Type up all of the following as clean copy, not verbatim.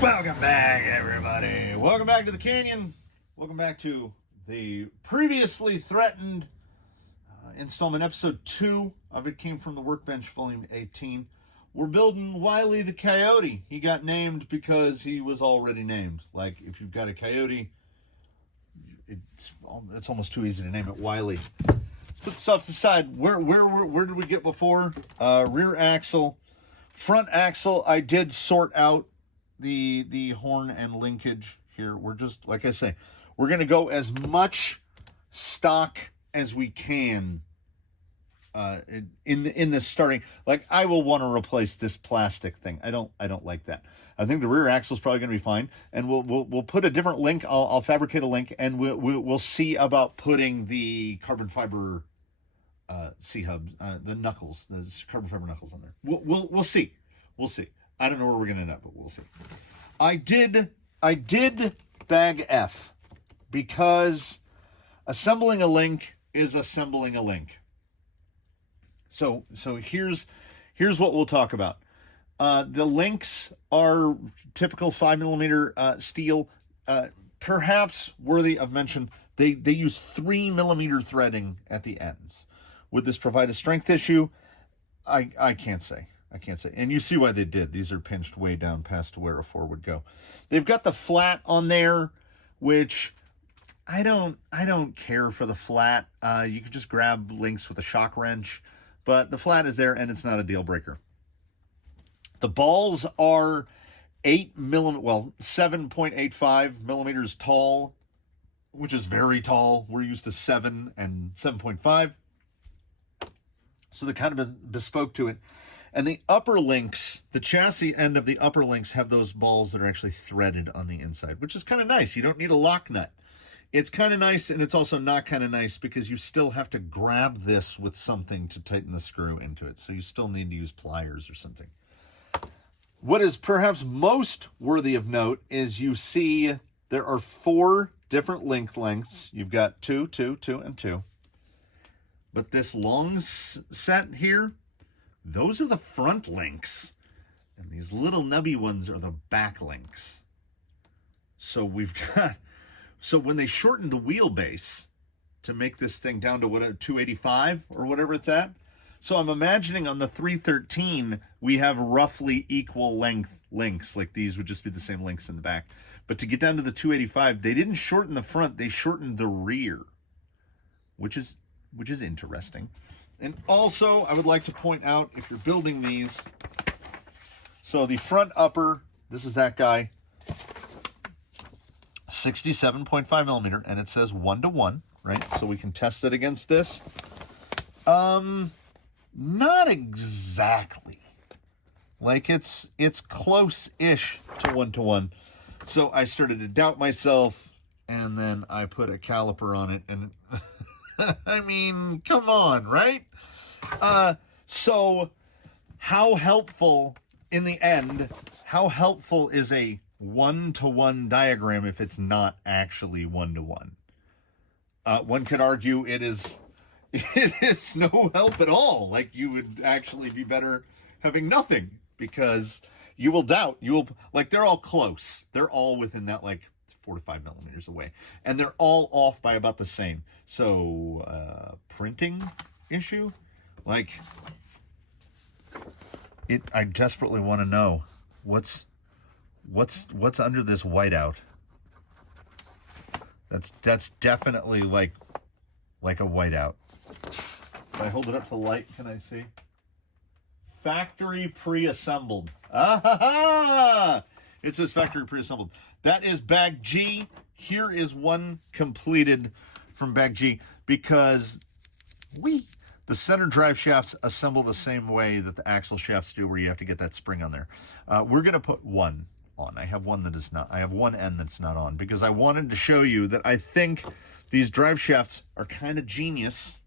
Welcome back, everybody. Welcome back to the Canyon. Welcome back to the previously threatened installment, episode 2 of It Came From the Workbench, Vol.18. We're building Wiley the Coyote. He got named because he was already named. Like, if you've got a coyote, it's almost too easy to name it Wiley. Let's put this off to the side. Where did we get before? Rear axle. Front axle, I did sort out the horn and linkage here. We're just, like I say, we're going to go as much stock as we can in the starting. Like, I will want to replace this plastic thing. I don't like that. I think the rear axle is probably going to be fine, and we'll put a different link. I'll fabricate a link, and we'll see about putting the carbon fiber C-hub, the knuckles, the carbon fiber knuckles on there. We'll see. We'll see. I don't know where we're going to end up, but we'll see. I did bag F because assembling a link is assembling a link. So here's what we'll talk about. The links are typical 5mm steel, perhaps worthy of mention. They use 3mm threading at the ends. Would this provide a strength issue? I can't say. And you see why they did. These are pinched way down past where a 4 would go. They've got the flat on there, which I don't care for the flat. You could just grab links with a shock wrench, but the flat is there and it's not a deal breaker. The balls are 7.85 millimeters tall, which is very tall. We're used to 7 and 7.5. So they're kind of bespoke to it. And the upper links, the chassis end of the upper links have those balls that are actually threaded on the inside, which is kind of nice. You don't need a lock nut. It's kind of nice, and it's also not kind of nice because you still have to grab this with something to tighten the screw into it. So you still need to use pliers or something. What is perhaps most worthy of note is you see there are 4 different link lengths. You've got 2, 2, 2, and 2. But this long set here, those are the front links. And these little nubby ones are the back links. So when they shortened the wheelbase to make this thing down to 285 or whatever it's at. So I'm imagining on the 313, we have roughly equal length links. Like these would just be the same links in the back. But to get down to the 285, they didn't shorten the front, they shortened the rear, which is interesting. And also, I would like to point out, if you're building these, so the front upper, this is that guy, 67.5 millimeter, and it says 1:1, right? So we can test it against this. Not exactly. Like, it's close-ish to 1:1. So I started to doubt myself, and then I put a caliper on it, and I mean, come on, right? So how helpful in the end, how helpful is a 1:1 diagram if it's not actually 1:1? One could argue it is no help at all. Like, you would actually be better having nothing, because you will doubt. Like, they're all close. They're all within that, like, 4 to 5 millimeters away, and they're all off by about the same. So printing issue, like, I desperately want to know what's under this whiteout. That's definitely like a whiteout. If I hold it up to the light, can I see? Factory pre-assembled. It says factory pre-assembled. That is bag G. Here is one completed from bag G, because the center drive shafts assemble the same way that the axle shafts do, where you have to get that spring on there. We're going to put one on. I have one that is not. I have one end that's not on, because I wanted to show you that I think these drive shafts are kind of genius.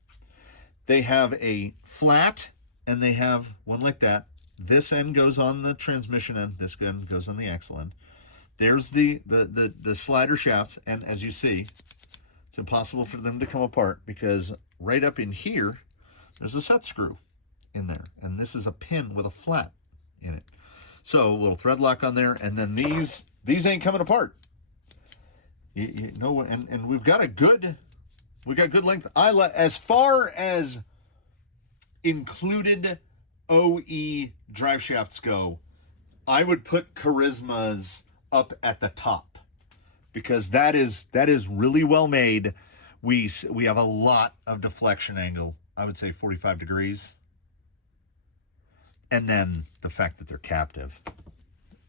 They have a flat, and they have one like that. This end goes on the transmission end. This end goes on the axle end. There's the slider shafts, and as you see, it's impossible for them to come apart, because right up in here, there's a set screw in there, and this is a pin with a flat in it. So a little thread lock on there, and then these ain't coming apart. You know, and we've got good length. As far as included OE drive shafts go, I would put Carisma's up at the top, because that is really well made. We have a lot of deflection angle. I would say 45 degrees. And then the fact that they're captive.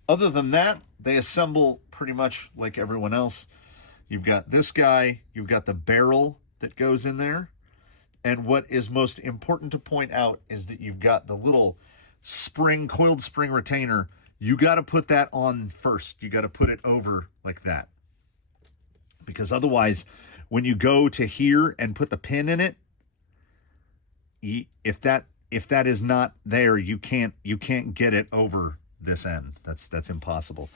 Other than that, they assemble pretty much like everyone else. You've got this guy, you've got the barrel that goes in there. And what is most important to point out is that you've got the little coiled spring retainer. You got to put that on first. You got to put it over like that. Because otherwise, when you go to here and put the pin in it, if that is not there, you can't get it over this end. That's impossible.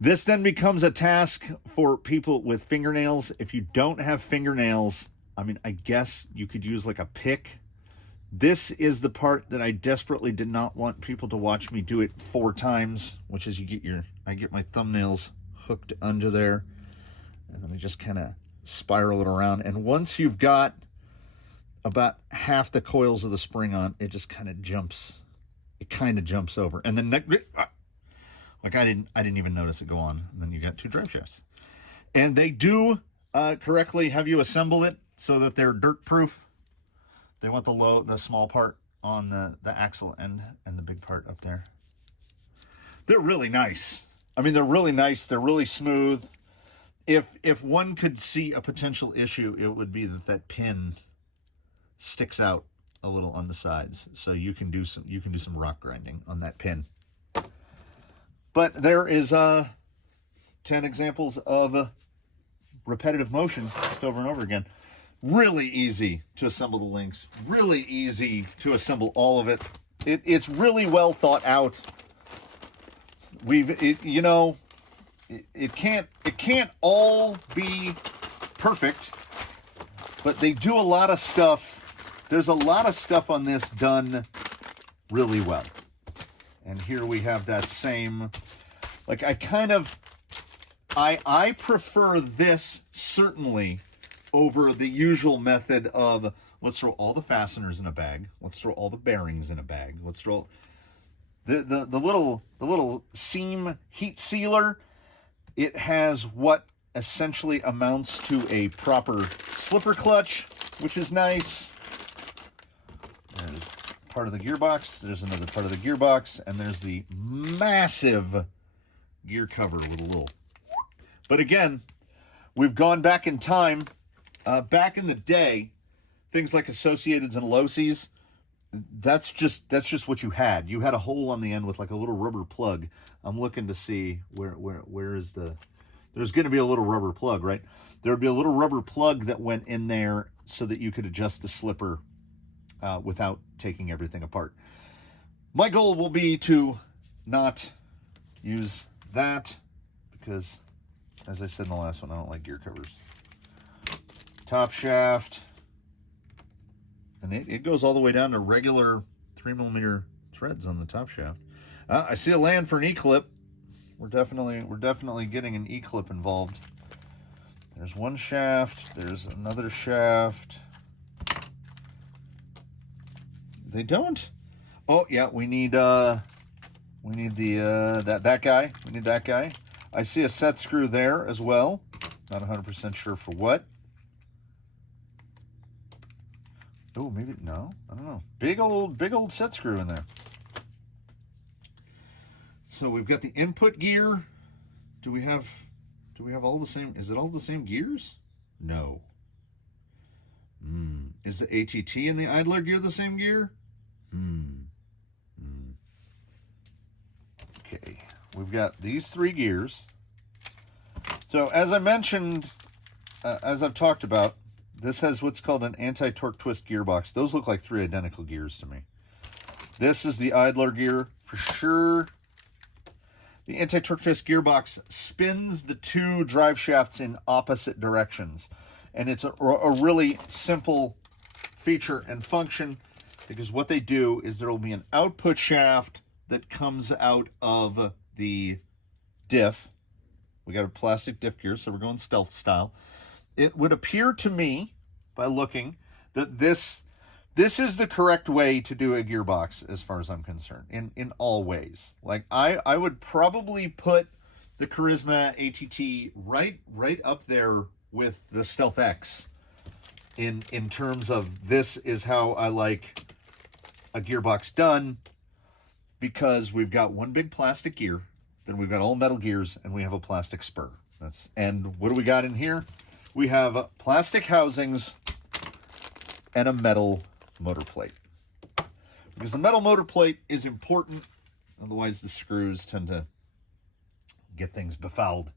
This then becomes a task for people with fingernails. If you don't have fingernails, I mean, I guess you could use like a pick. This is the part that I desperately did not want people to watch me do it 4 times, which is I get my thumbnails hooked under there, and then I just kind of spiral it around. And once you've got about half the coils of the spring on, it just kind of jumps. It kind of jumps over, and then like I didn't even notice it go on. And then you got 2 drive shafts, and they do correctly have you assemble it so that they're dirt proof. They want the small part on the axle and the big part up there. They're really nice. I mean, they're really nice. They're really smooth. If one could see a potential issue, it would be that pin sticks out a little on the sides. So you can do some rock grinding on that pin. But there is 10 examples of repetitive motion just over and over again. Really easy to assemble the links. Really easy to assemble all of it. It's really well thought out. It can't all be perfect, but they do a lot of stuff. There's a lot of stuff on this done really well. And here we have that same, like I prefer this certainly over the usual method of let's throw all the fasteners in a bag. Let's throw all the bearings in a bag. Let's throw the little seam heat sealer. It has what essentially amounts to a proper slipper clutch, which is nice. There's part of the gearbox. There's another part of the gearbox, and there's the massive gear cover with a little. But again, we've gone back in time. Back in the day, things like Associateds and Losi's, that's just what you had. You had a hole on the end with like a little rubber plug. I'm looking to see where is there's going to be a little rubber plug, right? There would be a little rubber plug that went in there so that you could adjust the slipper without taking everything apart. My goal will be to not use that because, as I said in the last one, I don't like gear covers. Top shaft, and it goes all the way down to regular 3mm threads on the top shaft. I see a land for an E-clip. We're definitely getting an E-clip involved. There's one shaft. There's another shaft. They don't. Oh yeah, we need the that guy. We need that guy. I see a set screw there as well. Not 100% sure for what. Oh, maybe, no, I don't know. Big old set screw in there. So we've got the input gear. Do we have all the same, is it all the same gears? No. Is the ATT and the idler gear the same gear? Okay, we've got these 3 gears. So as I mentioned, as I've talked about, this has what's called an anti-torque twist gearbox. Those look like 3 identical gears to me. This is the idler gear for sure. The anti-torque twist gearbox spins the 2 drive shafts in opposite directions. And it's a really simple feature and function because what they do is there will be an output shaft that comes out of the diff. We got a plastic diff gear, so we're going stealth style. It would appear to me, by looking, that this is the correct way to do a gearbox as far as I'm concerned, in all ways. Like, I would probably put the Carisma ATT right up there with the Stealth X in terms of this is how I like a gearbox done, because we've got one big plastic gear, then we've got all metal gears, and we have a plastic spur. And what do we got in here? We have plastic housings and a metal motor plate. Because the metal motor plate is important, otherwise the screws tend to get things befouled.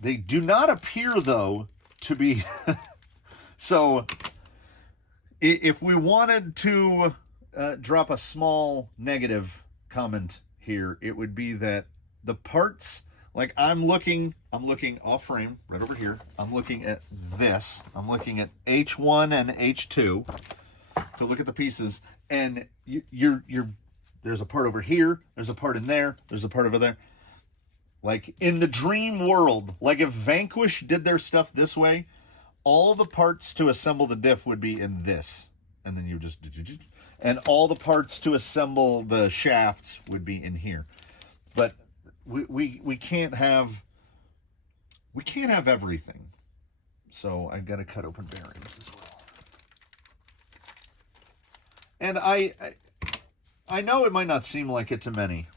They do not appear, though, to be... So, if we wanted to drop a small negative comment here, it would be that the parts, like I'm looking off frame right over here. I'm looking at this. I'm looking at H1 and H2 to look at the pieces, and you're there's a part over here, there's a part in there, there's a part over there. Like in the dream world, like if Vanquish did their stuff this way, all the parts to assemble the diff would be in this, and then you just, and all the parts to assemble the shafts would be in here. But we can't have everything. So I got to cut open bearings as well. And I know it might not seem like it to many,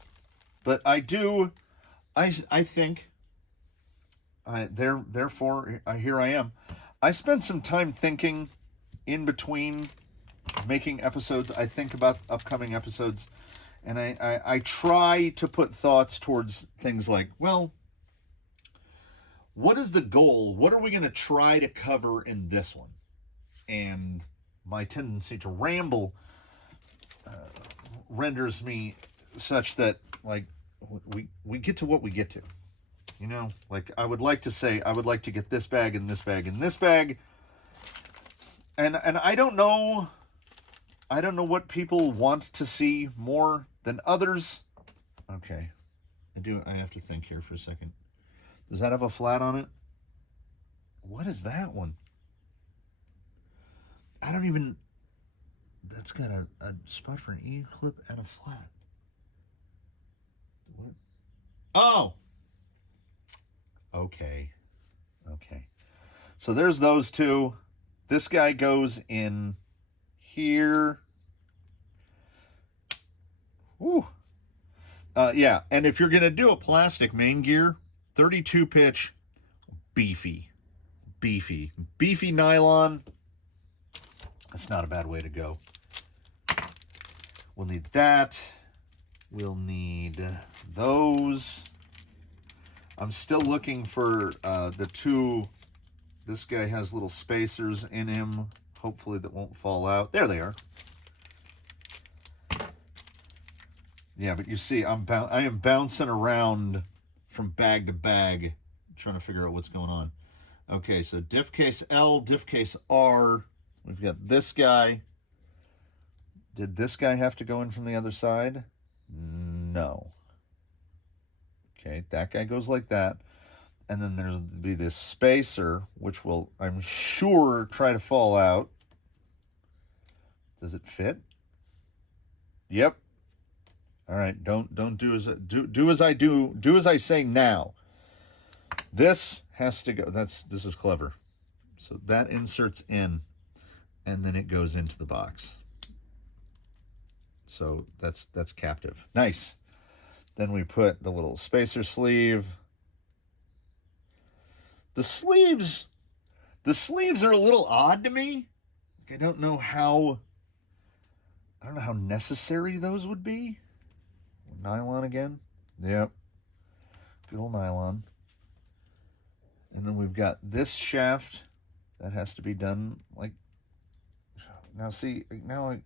but I do. I think. Therefore, here I am. I spent some time thinking in between making episodes. I think about upcoming episodes, and I try to put thoughts towards things like, well, what is the goal? What are we going to try to cover in this one? And my tendency to ramble renders me such that, like, we get to what we get to. You know, like I would like to say, I would like to get this bag and this bag and this bag. And I don't know what people want to see more than others. Okay. I have to think here for a second. Does that have a flat on it? What is that one? I don't even... That's got a spot for an E-clip and a flat. What? Oh! Okay. So there's those two. This guy goes in here. Woo. Yeah, and if you're going to do a plastic main gear, 32 pitch, beefy nylon. That's not a bad way to go. We'll need that. We'll need those. I'm still looking for the two. This guy has little spacers in him. Hopefully that won't fall out. There they are. Yeah, but you see, I am bouncing around from bag to bag, trying to figure out what's going on. Okay, so diff case L, diff case R. We've got this guy. Did this guy have to go in from the other side? No. Okay, that guy goes like that. And then there'll be this spacer, which will, I'm sure, try to fall out. Does it fit? Yep. All right, don't do as I do. Do as I say now. This has to go. This is clever. So that inserts in, and then it goes into the box. So that's captive. Nice. Then we put the little spacer sleeve. The sleeves are a little odd to me. I don't know how necessary those would be. Nylon again. Yep. Good old nylon. And then we've got this shaft that has to be done like, now see, now like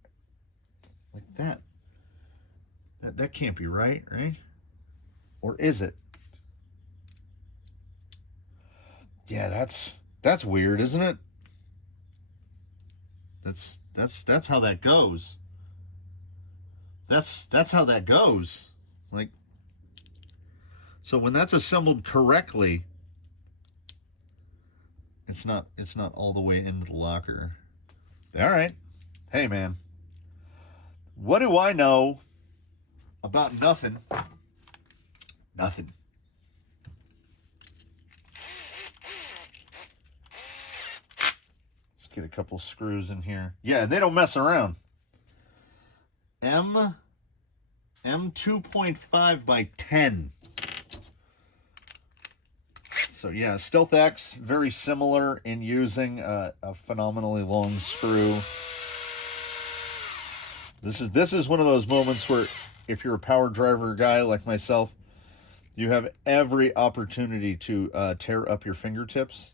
that. That can't be right? Or is it? Yeah, that's weird, isn't it? That's how that goes. that's how that goes. Like, so when that's assembled correctly, it's not all the way into the locker. All right. Hey, man. What do I know about nothing? Nothing. Let's get a couple screws in here. Yeah, they don't mess around. M2.5 by 10. So yeah, Stealth X, very similar in using a phenomenally long screw. This is one of those moments where if you're a power driver guy like myself, you have every opportunity to tear up your fingertips,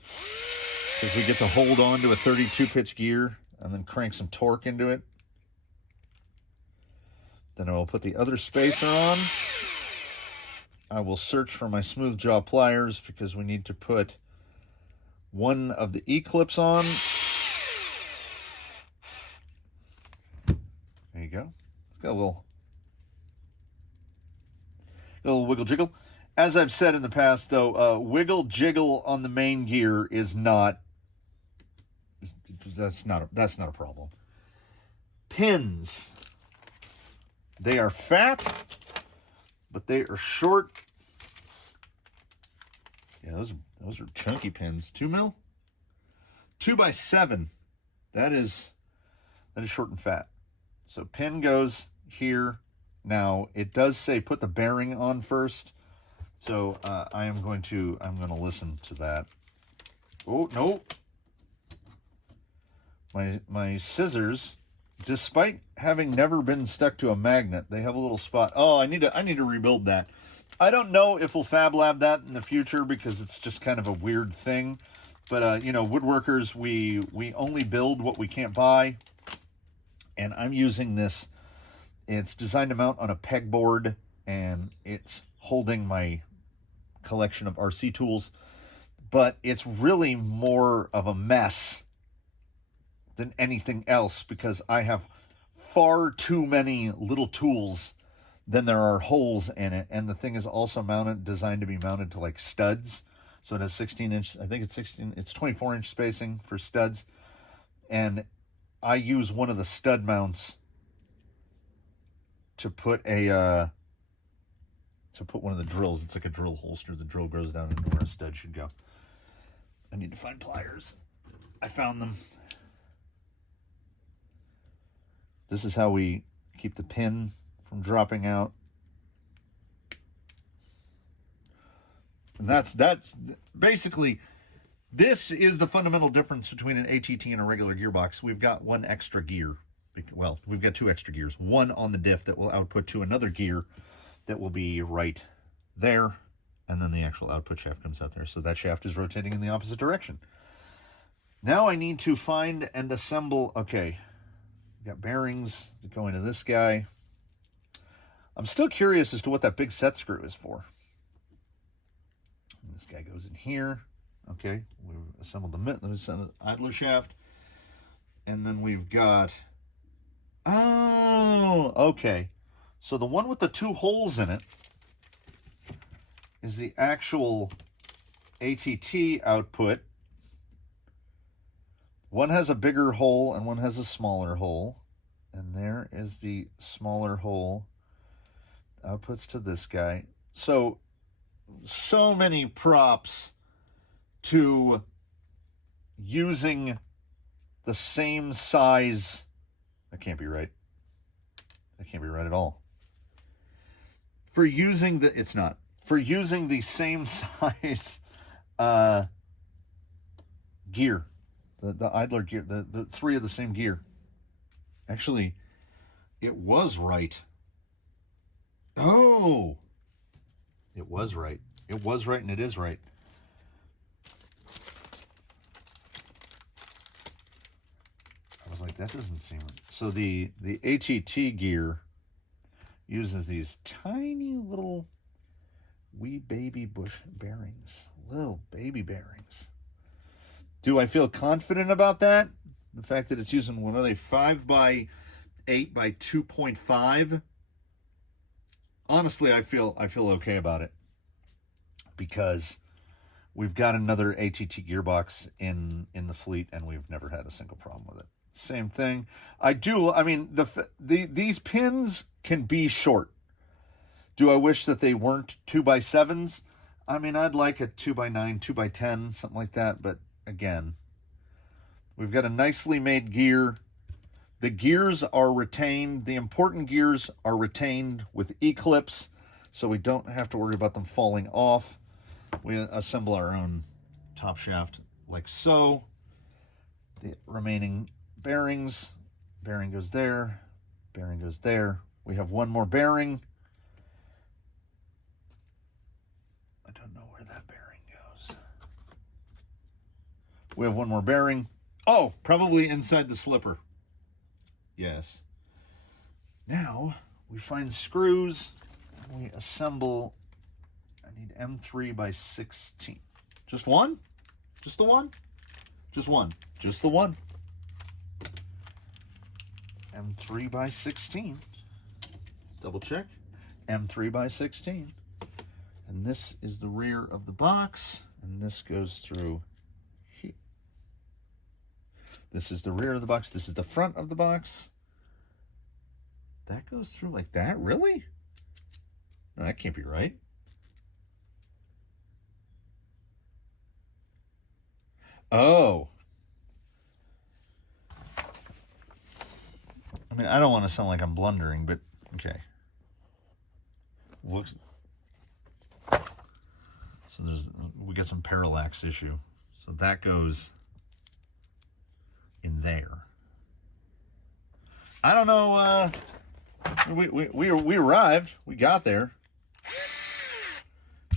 because we get to hold on to a 32 pitch gear and then crank some torque into it. Then I will put the other spacer on. I will search for my smooth jaw pliers because we need to put one of the E-clips on. There you go. Got a little wiggle jiggle. As I've said in the past, though, wiggle jiggle on the main gear is not. That's not a problem. Pins. They are fat, but they are short. Yeah, those are chunky pins. 2 mil? 2x7. That is short and fat. So pin goes here. Now it does say put the bearing on first. So I'm going to listen to that. Oh no. My scissors, despite having never been stuck to a magnet, they have a little spot. Oh, I need to rebuild that. I don't know if we'll Fab Lab that in the future because it's just kind of a weird thing. But, you know, woodworkers, we only build what we can't buy. And I'm using this. It's designed to mount on a pegboard, and it's holding my collection of RC tools. But it's really more of a mess than anything else because I have far too many little tools than there are holes in it. And the thing is also designed to be mounted to like studs. So it has 16-inch, I think it's 24-inch spacing for studs. And I use one of the stud mounts to put one of the drills. It's like a drill holster. The drill goes down into where a stud should go. I need to find pliers. I found them. This is how we keep the pin from dropping out. And that's basically, this is the fundamental difference between an ATT and a regular gearbox. We've got one extra gear. Well, we've got two extra gears. One on the diff that will output to another gear that will be right there. And then the actual output shaft comes out there. So that shaft is rotating in the opposite direction. Now I need to find and assemble. Okay, got bearings that go into this guy. I'm still curious as to what that big set screw is for. And this guy goes in here. Okay, we've assembled the idler shaft. And then we've got... Oh, okay. So the one with the two holes in it is the actual ATT output. One has a bigger hole and one has a smaller hole. And there is the smaller hole. Outputs to this guy. So many props to using the same size. That can't be right. That can't be right at all. For using the same size gear. The idler gear, the three of the same gear. Actually, it was right. Oh! It was right. It was right and it is right. I was like, that doesn't seem right. So the ATT gear uses these tiny little wee baby bush bearings. Little baby bearings. Do I feel confident about that? The fact that it's using, what are they, 5 by 8 by 2.5. Honestly, I feel okay about it because we've got another ATT gearbox in the fleet, and we've never had a single problem with it. Same thing. I mean, these pins can be short. Do I wish that they weren't 2x7s? I mean, I'd like a 2x9, 2x10, something like that. But again, we've got a nicely made gear. The gears are retained. The important gears are retained with E-clips, so we don't have to worry about them falling off. We assemble our own top shaft like so. The remaining bearings, bearing goes there, bearing goes there. We have one more bearing. I don't know where that bearing goes. We have one more bearing. Oh, probably inside the slipper. Yes. Now we find screws and we assemble. I need M3 by 16. Just one? Just the one? Just one. Just the one. M3 by 16. Double check. M3 by 16. And this is the rear of the box. And this goes through here. This is the rear of the box. This is the front of the box. That goes through like that? Really? No, that can't be right. Oh. I mean, I don't want to sound like I'm blundering, but okay. Looks. So we get some parallax issue. So that goes in there. I don't know. We arrived. We got there.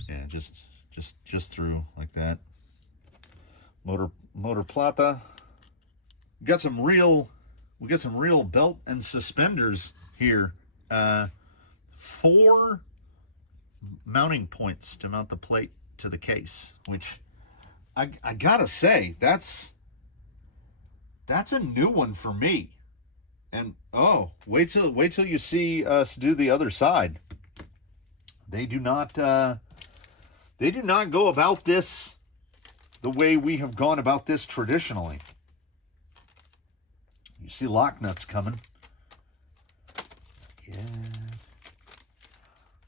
Yeah, just through like that. Motor plata. We got some real belt and suspenders here. 4 mounting points to mount the plate to the case, which I gotta say, that's a new one for me. And oh, wait till you see us do the other side. They do not go about this the way we have gone about this traditionally. You see lock nuts coming.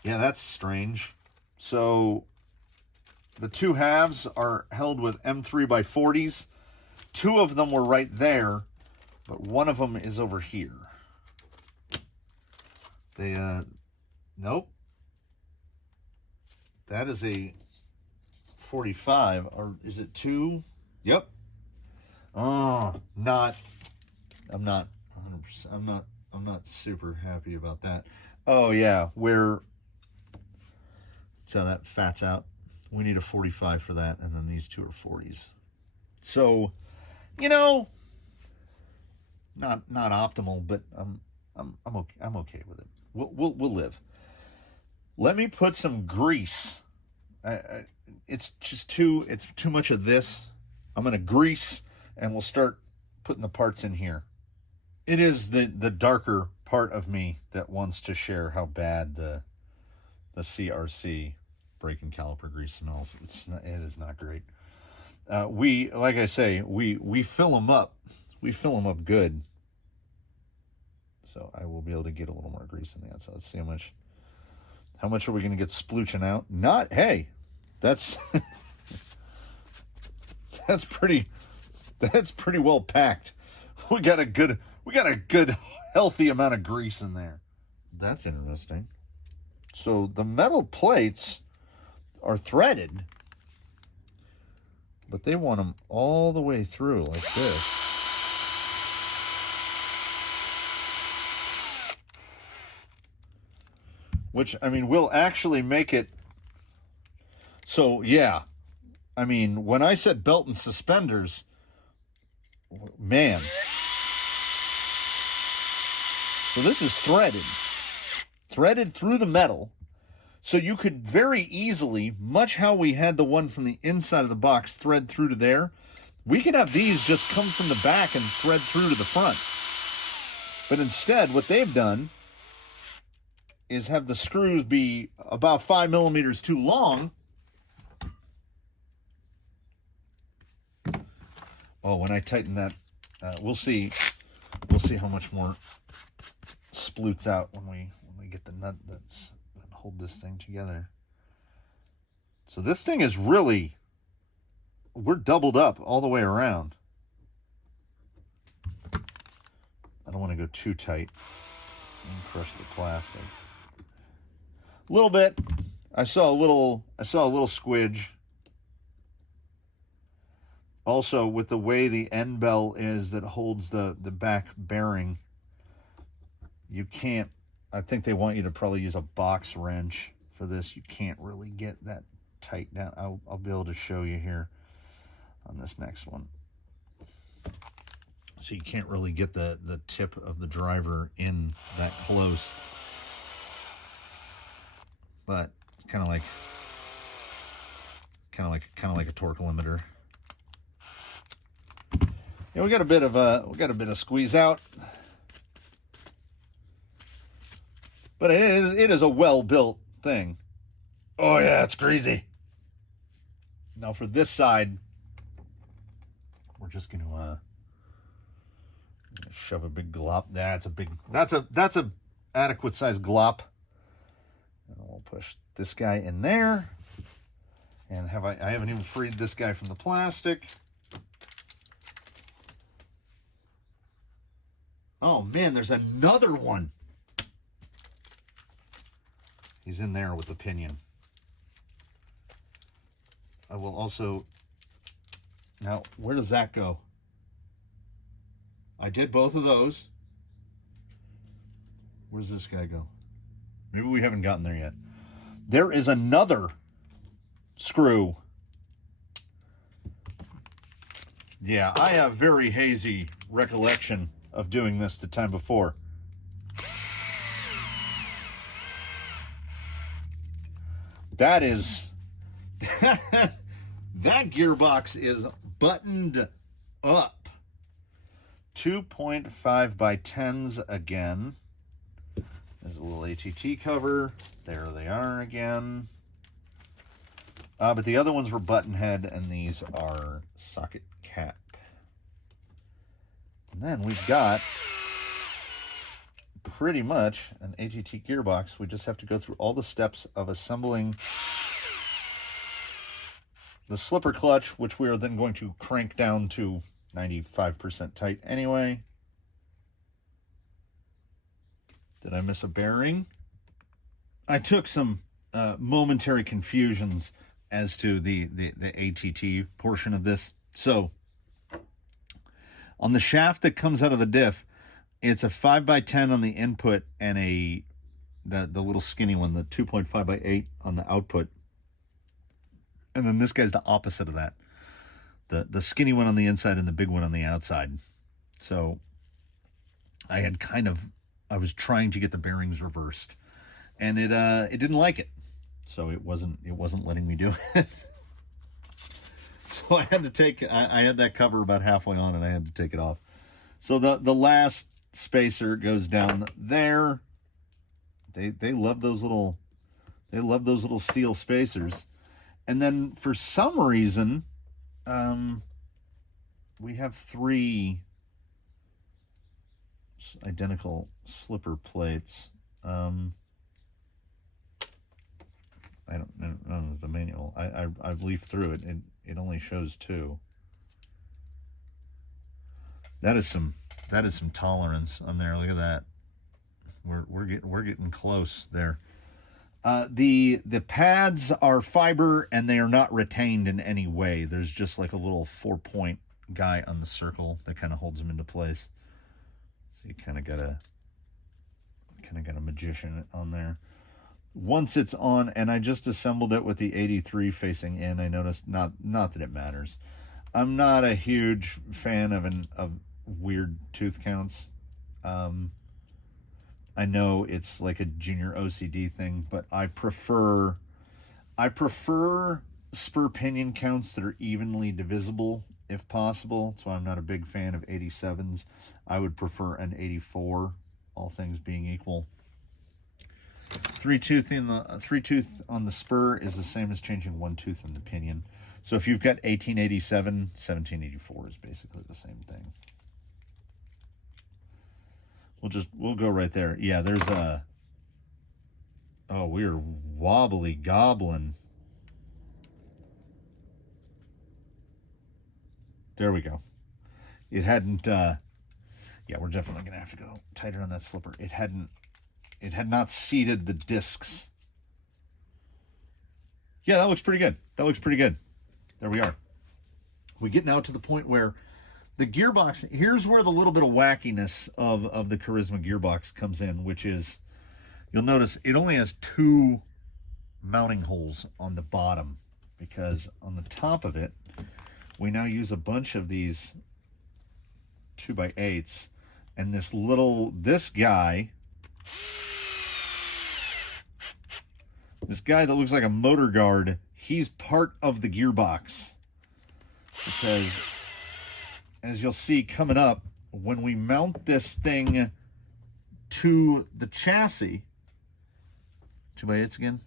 Yeah, that's strange. So the 2 halves are held with M3 by 40s. 2 of them were right there, but one of them is over here. Nope. That is a 45, or is it 2? Yep. Oh, I'm not 100%. I'm not super happy about that. Oh yeah, so that fats out. We need a 45 for that, and then these 2 are 40s. So, not optimal, but I'm okay with it. We'll live. Let me put some grease. It's too much of this. I'm gonna grease, and we'll start putting the parts in here. It is the darker part of me that wants to share how bad the CRC brake and caliper grease smells. It is not great. Like I say, we fill them up. We fill them up good. So I will be able to get a little more grease in the outside. Let's see how much are we going to get splooching out? Hey, that's that's pretty well packed. We got a good healthy amount of grease in there. That's interesting. So the metal plates are threaded, but they want them all the way through like this. Which, I mean, will actually make it. So, yeah. I mean, when I said belt and suspenders, man. So this is threaded through the metal. So you could very easily, much how we had the one from the inside of the box thread through to there, we could have these just come from the back and thread through to the front. But instead, what they've done is have the screws be about 5 millimeters too long. Oh, when I tighten that, we'll see how much more sploots out when we get the nut that hold this thing together. So this thing is really, we're doubled up all the way around. I don't want to go too tight and crush the plastic. A little bit. I saw a little squidge. Also, with the way the end bell is that holds the back bearing, you can't, I think they want you to probably use a box wrench for this. You can't really get that tight down. I'll be able to show you here on this next one. So you can't really get the tip of the driver in that close. But kind of like a torque limiter. Yeah, we got a bit of squeeze out, but it is a well-built thing. Oh yeah, it's crazy. Now for this side, we're just gonna shove a big glop. That's a adequate size glop. And then we'll push this guy in there. And I haven't even freed this guy from the plastic. Oh man, there's another one. He's in there with the pinion. I will also, now where does that go? I did both of those. Where's this guy go? Maybe we haven't gotten there yet. There is another screw. Yeah, I have very hazy recollection of doing this the time before. That is, that gearbox is buttoned up. 2.5 by 10s again. There's a little ATT cover. There they are again. But the other ones were button head, and these are socket cap. And then we've got pretty much an ATT gearbox. We just have to go through all the steps of assembling the slipper clutch, which we are then going to crank down to 95% tight anyway. Did I miss a bearing? I took some momentary confusions as to the ATT portion of this. So on the shaft that comes out of the diff, it's a 5 by 10 on the input and the little skinny one, the 2.5 by 8 on the output. And then this guy's the opposite of that. The skinny one on the inside and the big one on the outside. So I was trying to get the bearings reversed, and it didn't like it. So it wasn't letting me do it. So I had to take, I had that cover about halfway on and I had to take it off. So the last spacer goes down there. They love those little steel spacers. And then for some reason, we have 3 identical slipper plates. I don't know the manual. I've leafed through it, and it only shows 2. That is some tolerance on there. Look at that. We're getting close there. The pads are fiber, and they are not retained in any way. There's just like a little 4-point guy on the circle that kind of holds them into place. So you kind of got a magician on there. Once it's on, and I just assembled it with the 83 facing in, I noticed not that it matters. I'm not a huge fan of weird tooth counts. I know it's like a junior OCD thing, but I prefer spur pinion counts that are evenly divisible if possible. That's why I'm not a big fan of 87s. I would prefer an 84, all things being equal. 3-tooth on the spur is the same as changing 1 tooth in the pinion. So if you've got 1887, 1784 is basically the same thing. We'll go right there. Yeah, there's a, oh, we're wobbly goblin. There we go. It hadn't, yeah, we're definitely going to have to go tighter on that slipper. It had not seated the discs. Yeah, that looks pretty good. That looks pretty good. There we are. We get now to the point where the gearbox, here's where the little bit of wackiness of the Carisma gearbox comes in, which is, you'll notice it only has 2 mounting holes on the bottom, because on the top of it, we now use a bunch of these 2x8s, and this guy that looks like a motor guard, he's part of the gearbox. Because, as you'll see coming up, when we mount this thing to the chassis, 2x8s again,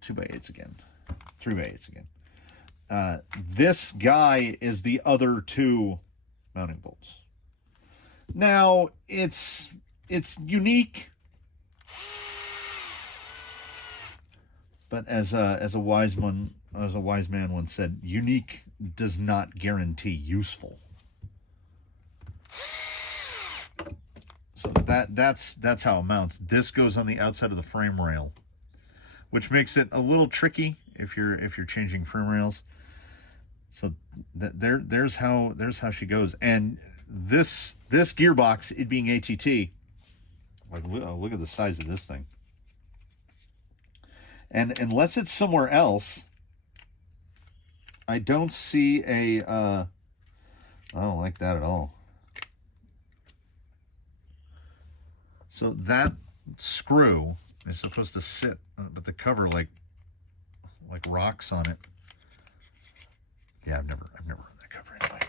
2x8s again, 3x8s again. This guy is the other 2 mounting bolts. Now, it's unique, but as a wise man once said, unique does not guarantee useful. So that's how it mounts. This goes on the outside of the frame rail, which makes it a little tricky if you're changing frame rails. So there's how she goes. And this gearbox, it being ATT, like look at the size of this thing. And unless it's somewhere else, I don't see I don't like that at all. So that screw is supposed to sit, but the cover like rocks on it. Yeah, I've never run that cover anyway.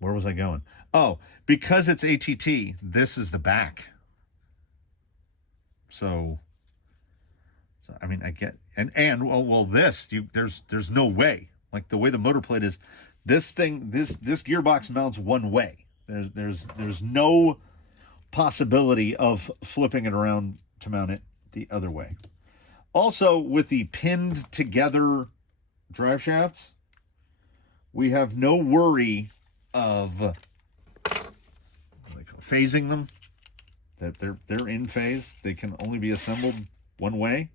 Where was I going? Oh, because it's ATT, this is the back. So I mean, I get, and well, there's no way, like the way the motor plate is, this gearbox mounts one way. There's no possibility of flipping it around to mount it the other way. Also, with the pinned together drive shafts, we have no worry of phasing them. That they're in phase. They can only be assembled one way,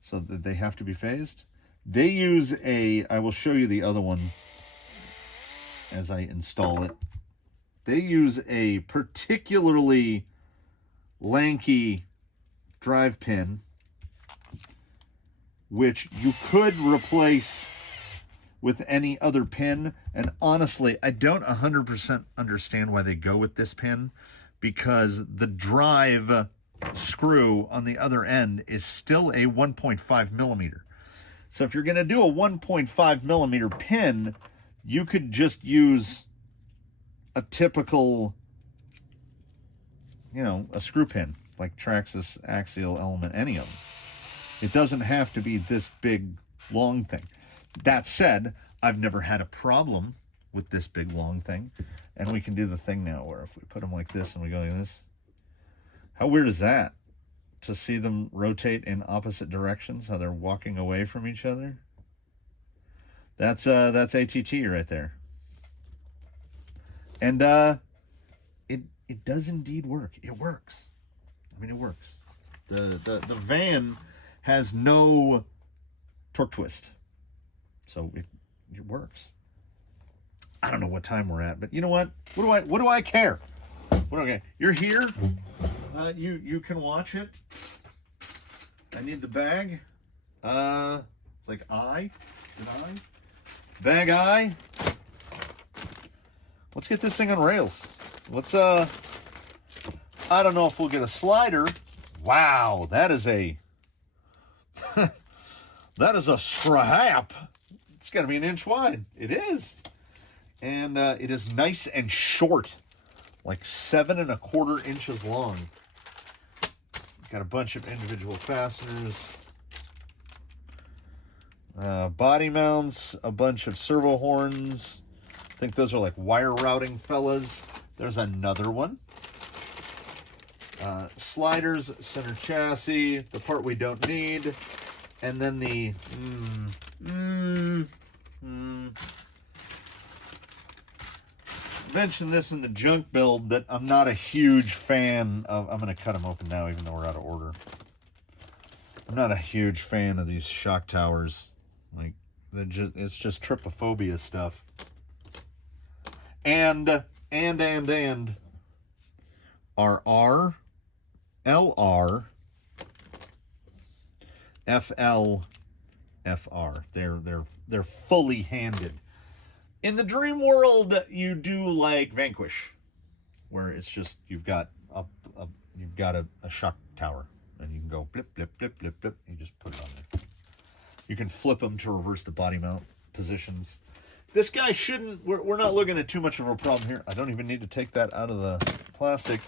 so that they have to be phased. They use I will show you the other one as I install it. They use a particularly lanky drive pin, which you could replace with any other pin. And honestly, I don't 100% understand why they go with this pin, because the drive screw on the other end is still a 1.5 millimeter. So if you're going to do a 1.5 millimeter pin, you could just use a typical, a screw pin, like Traxxas, Axial, Element, any of them. It doesn't have to be this big, long thing. That said, I've never had a problem with this big, long thing. And we can do the thing now where if we put them like this and we go like this. How weird is that? To see them rotate in opposite directions, how they're walking away from each other. That's ATT right there. And it does indeed work. It works. I mean, it works. The van has no torque twist, so it works. I don't know what time we're at, but you know what? What do I care? Okay, you're here. You can watch it. I need the bag. It's like I. Is it I? Bag I. Let's get this thing on rails. Let's I don't know if we'll get a slider. Wow, that is a that is a strap. It's got to be an inch wide. It is. And it is nice and short, like 7 1/4 inches long. Got a bunch of individual fasteners. Body mounts, a bunch of servo horns. I think those are like wire routing fellas. There's another one. Sliders, center chassis, the part we don't need. And then the mentioned this in the junk build that I'm not a huge fan of. I'm going to cut them open now, even though we're out of order. I'm not a huge fan of these shock towers. Like, it's just trypophobia stuff. And are R, LR, FL, FR. They're fully handed. In the dream world, you do like Vanquish, where it's just you've got a shock tower, and you can go blip blip blip blip blip. You just put it on there. You can flip them to reverse the body mount positions. This guy shouldn't. We're not looking at too much of a problem here. I don't even need to take that out of the plastic.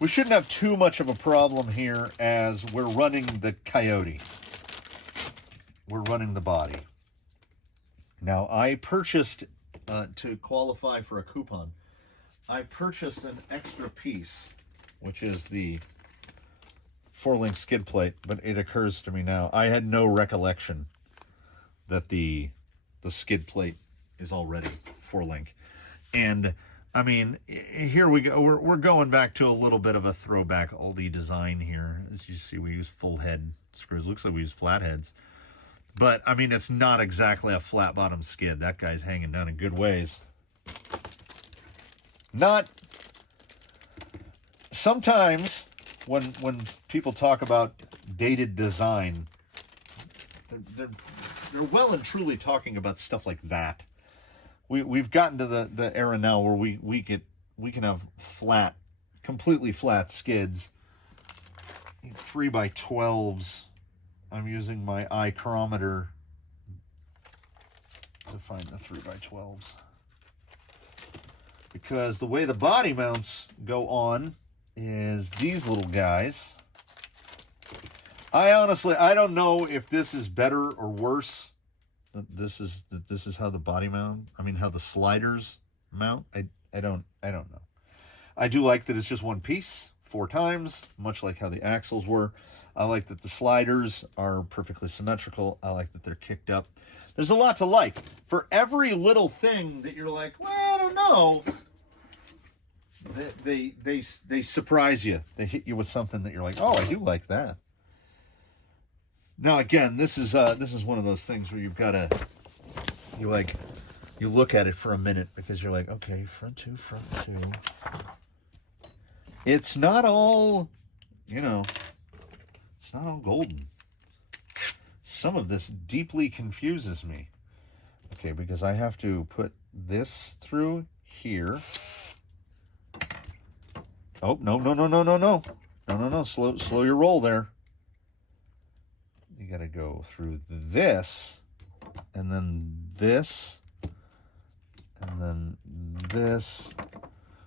We shouldn't have too much of a problem here as we're running the Coyote. We're running the body. Now, I purchased, to qualify for a coupon, I purchased an extra piece, which is the 4-link skid plate, but it occurs to me now, I had no recollection that the skid plate is already 4-link. And, I mean, here we go. We're going back to a little bit of a throwback oldie design here. As you see, we use full head screws. Looks like we use flat heads. But, I mean, it's not exactly a flat-bottom skid. That guy's hanging down in good ways. Not... Sometimes, when people talk about dated design, they're well and truly talking about stuff like that. We've gotten to the era now where we can have completely flat skids. 3x12s. I'm using my ichrometer to find the 3x12s. Because the way the body mounts go on is these little guys. I don't know if this is better or worse. This is how the body mount, how the sliders mount. I don't know. I do like that it's just one piece, 4 times, much like how the axles were. I like that the sliders are perfectly symmetrical. I like that they're kicked up. There's a lot to like. For every little thing that you're like, well, I don't know, they surprise you. They hit you with something that you're like, oh, I do like that. Now, again, this is one of those things where you've got to, you look at it for a minute because you're like, okay, front two. It's not all, it's not all golden. Some of this deeply confuses me. Okay, because I have to put this through here. Oh, no. Slow your roll there. You got to go through this, and then this, and then this.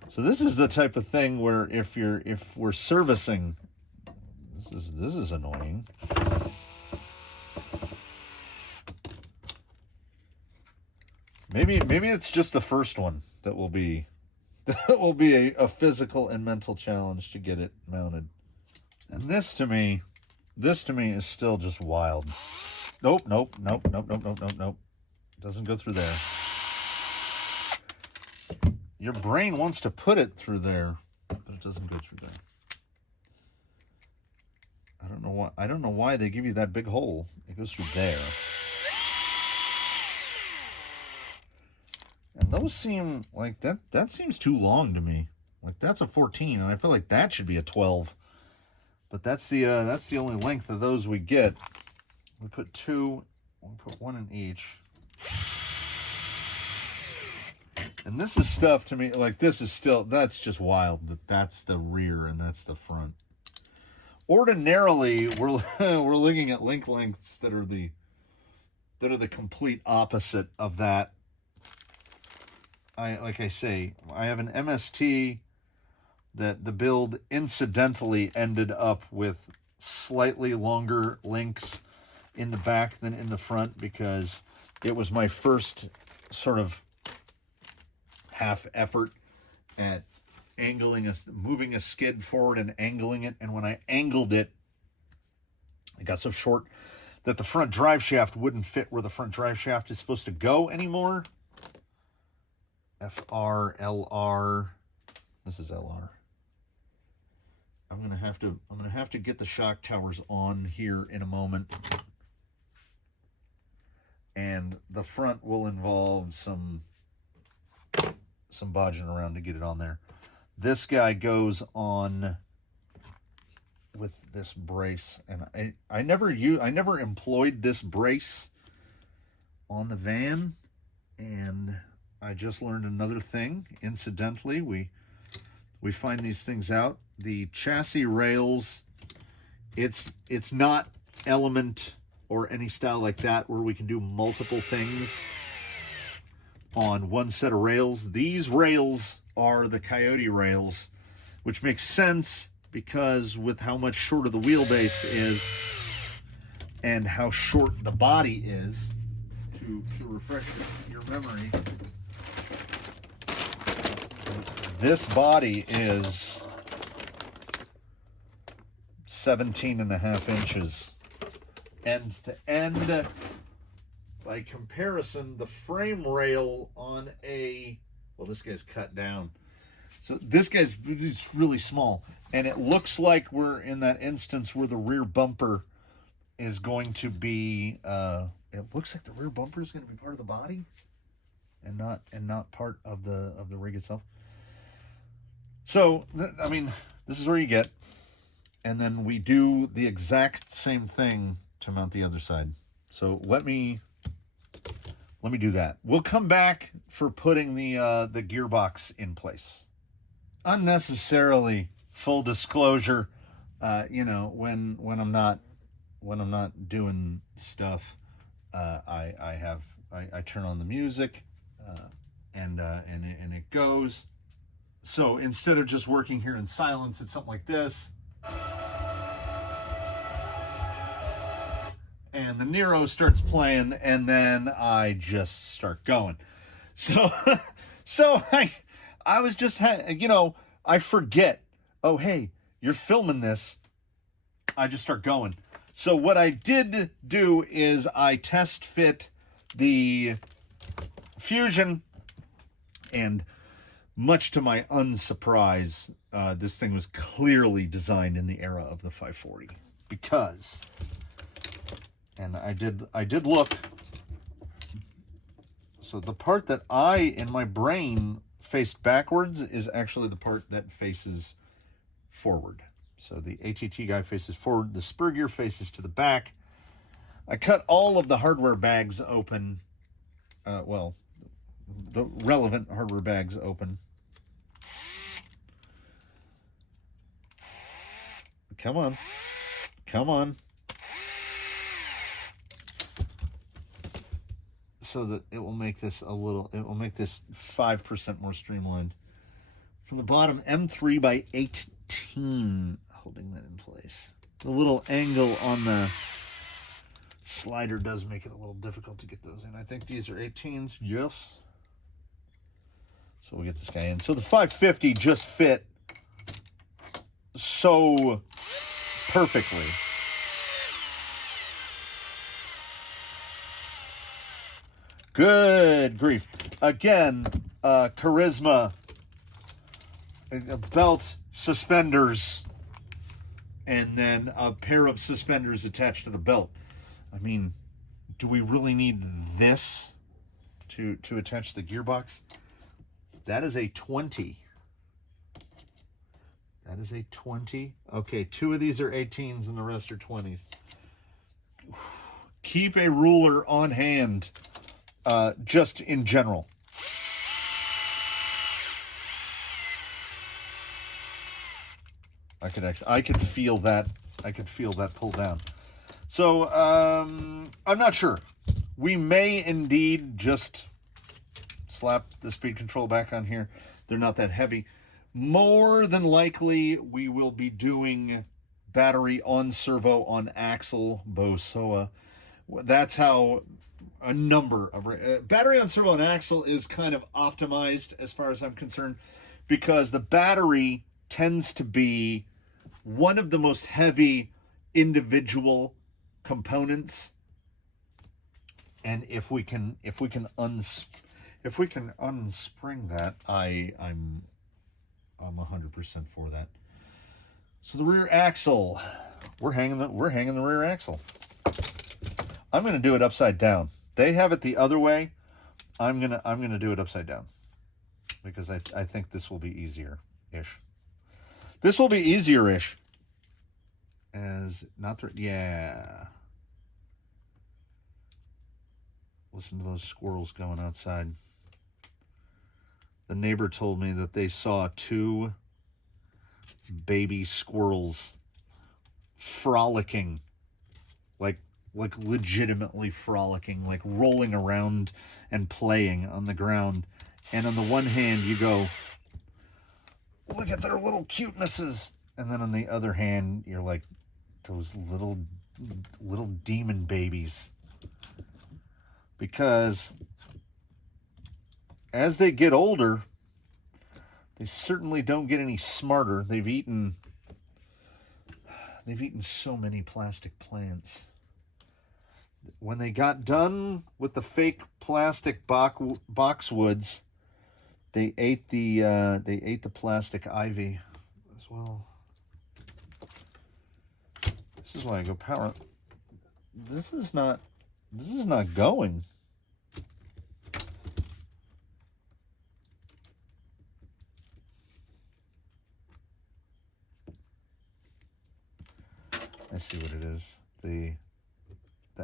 So this is the type of thing where if we're servicing, this is annoying. Maybe it's just the first one that will be a physical and mental challenge to get it mounted. And this to me is still just wild. Nope. Doesn't go through there. Your brain wants to put it through there, but it doesn't go through there. I don't know why they give you that big hole. It goes through there. And those seem like that seems too long to me. Like that's a 14, and I feel like that should be a 12. But that's the only length of those we get. We put 2, we'll put 1 in each. And this is stuff to me, like that's just wild. That's the rear and that's the front. Ordinarily, we're looking at link lengths that are the that are the complete opposite of that. Like I say, I have an MST that the build incidentally ended up with slightly longer links in the back than in the front, because it was my first sort of half effort at moving a skid forward and angling it. And when I angled it, it got so short that the front drive shaft wouldn't fit where the front drive shaft is supposed to go anymore. FR, LR. This is LR. I'm gonna have to get the shock towers on here in a moment. And the front will involve some bodging around to get it on there. This guy goes on with this brace, and I never employed this brace on the van, and I just learned another thing. Incidentally, we find these things out. The chassis rails, it's not Element or any style like that where we can do multiple things on one set of rails. These rails are the Coyote rails, which makes sense because with how much shorter the wheelbase is and how short the body is, to refresh your memory, this body is 17.5 inches end to end. By comparison, the frame rail on this guy's cut down. So this guy's it's really small. And it looks like we're in that instance where the rear bumper is going to be, it looks like the rear bumper is going to be part of the body and not part of the rig itself. So, I mean, this is where you get. And then we do the exact same thing to mount the other side. So let me do that. We'll come back for putting the gearbox in place. Unnecessarily, full disclosure, when I'm not doing stuff, I turn on the music, and it goes. So instead of just working here in silence, it's something like this. And the Nero starts playing, and then I just start going. So I was just, I forget, oh, hey, you're filming this. I just start going. So what I did do is I test fit the Fusion, and much to my unsurprise, this thing was clearly designed in the era of the 540, because, and I did look. So the part that in my brain faced backwards is actually the part that faces forward. So the ATT guy faces forward, the spur gear faces to the back. I cut all of the hardware bags open, the relevant hardware bags open. Come on. So that it will make this 5% more streamlined. From the bottom, M3 by 18, holding that in place. The little angle on the slider does make it a little difficult to get those in. I think these are 18s, yes. So we'll get this guy in. So the 550 just fit so perfectly. Good grief. Again, Carisma, a belt, suspenders, and then a pair of suspenders attached to the belt. I mean, do we really need this to attach the gearbox? That is a 20. That is a 20. Okay, 2 of these are 18s and the rest are 20s. Keep a ruler on hand, just in general. I could feel that pull down. So I'm not sure We may indeed just slap the speed control back on here. They're not that heavy. More than likely, we will be doing battery on servo on axle Bosoa. That's how a number of battery on servo on axle is kind of optimized as far as I'm concerned, because the battery tends to be one of the most heavy individual components. And if we can unspring that, I'm 100% for that. So the rear axle, we're hanging the rear axle. I'm going to do it upside down. They have it the other way. I'm gonna do it upside down because I think this will be easier-ish. This will be easier-ish. As not through, yeah. Listen to those squirrels going outside. The neighbor told me that they saw 2 baby squirrels frolicking, like legitimately frolicking, like rolling around and playing on the ground. And on the one hand, you go, look at their little cutenesses. And then on the other hand, you're like, those little demon babies. Because as they get older, they certainly don't get any smarter. They've eaten so many plastic plants. When they got done with the fake plastic boxwoods, they ate the plastic ivy as well. This is why I go power. This is not going. I see what it is. The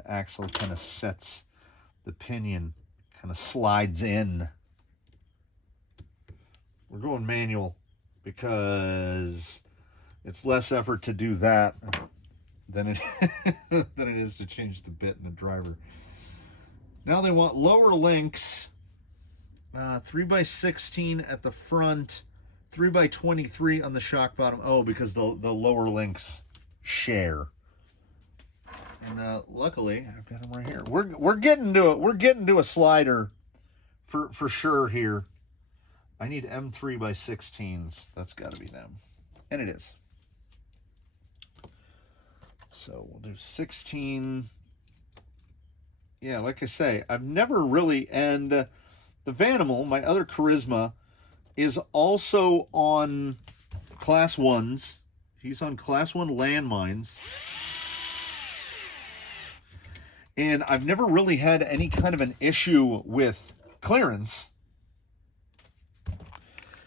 axle kind of sets, the pinion kind of slides in. We're going manual because it's less effort to do that than it than it is to change the bit in the driver. Now they want lower links, 3x16 at the front, 3x23 on the shock bottom. Oh, because the lower links share. And luckily, I've got them right here. We're getting to it. We're getting to a slider for sure here. I need M3x16s. That's got to be them, and it is. So we'll do 16. Yeah, like I say, I've never really, and the Vanimal, my other Carisma, is also on Class 1s. He's on Class 1 landmines. And I've never really had any kind of an issue with clearance.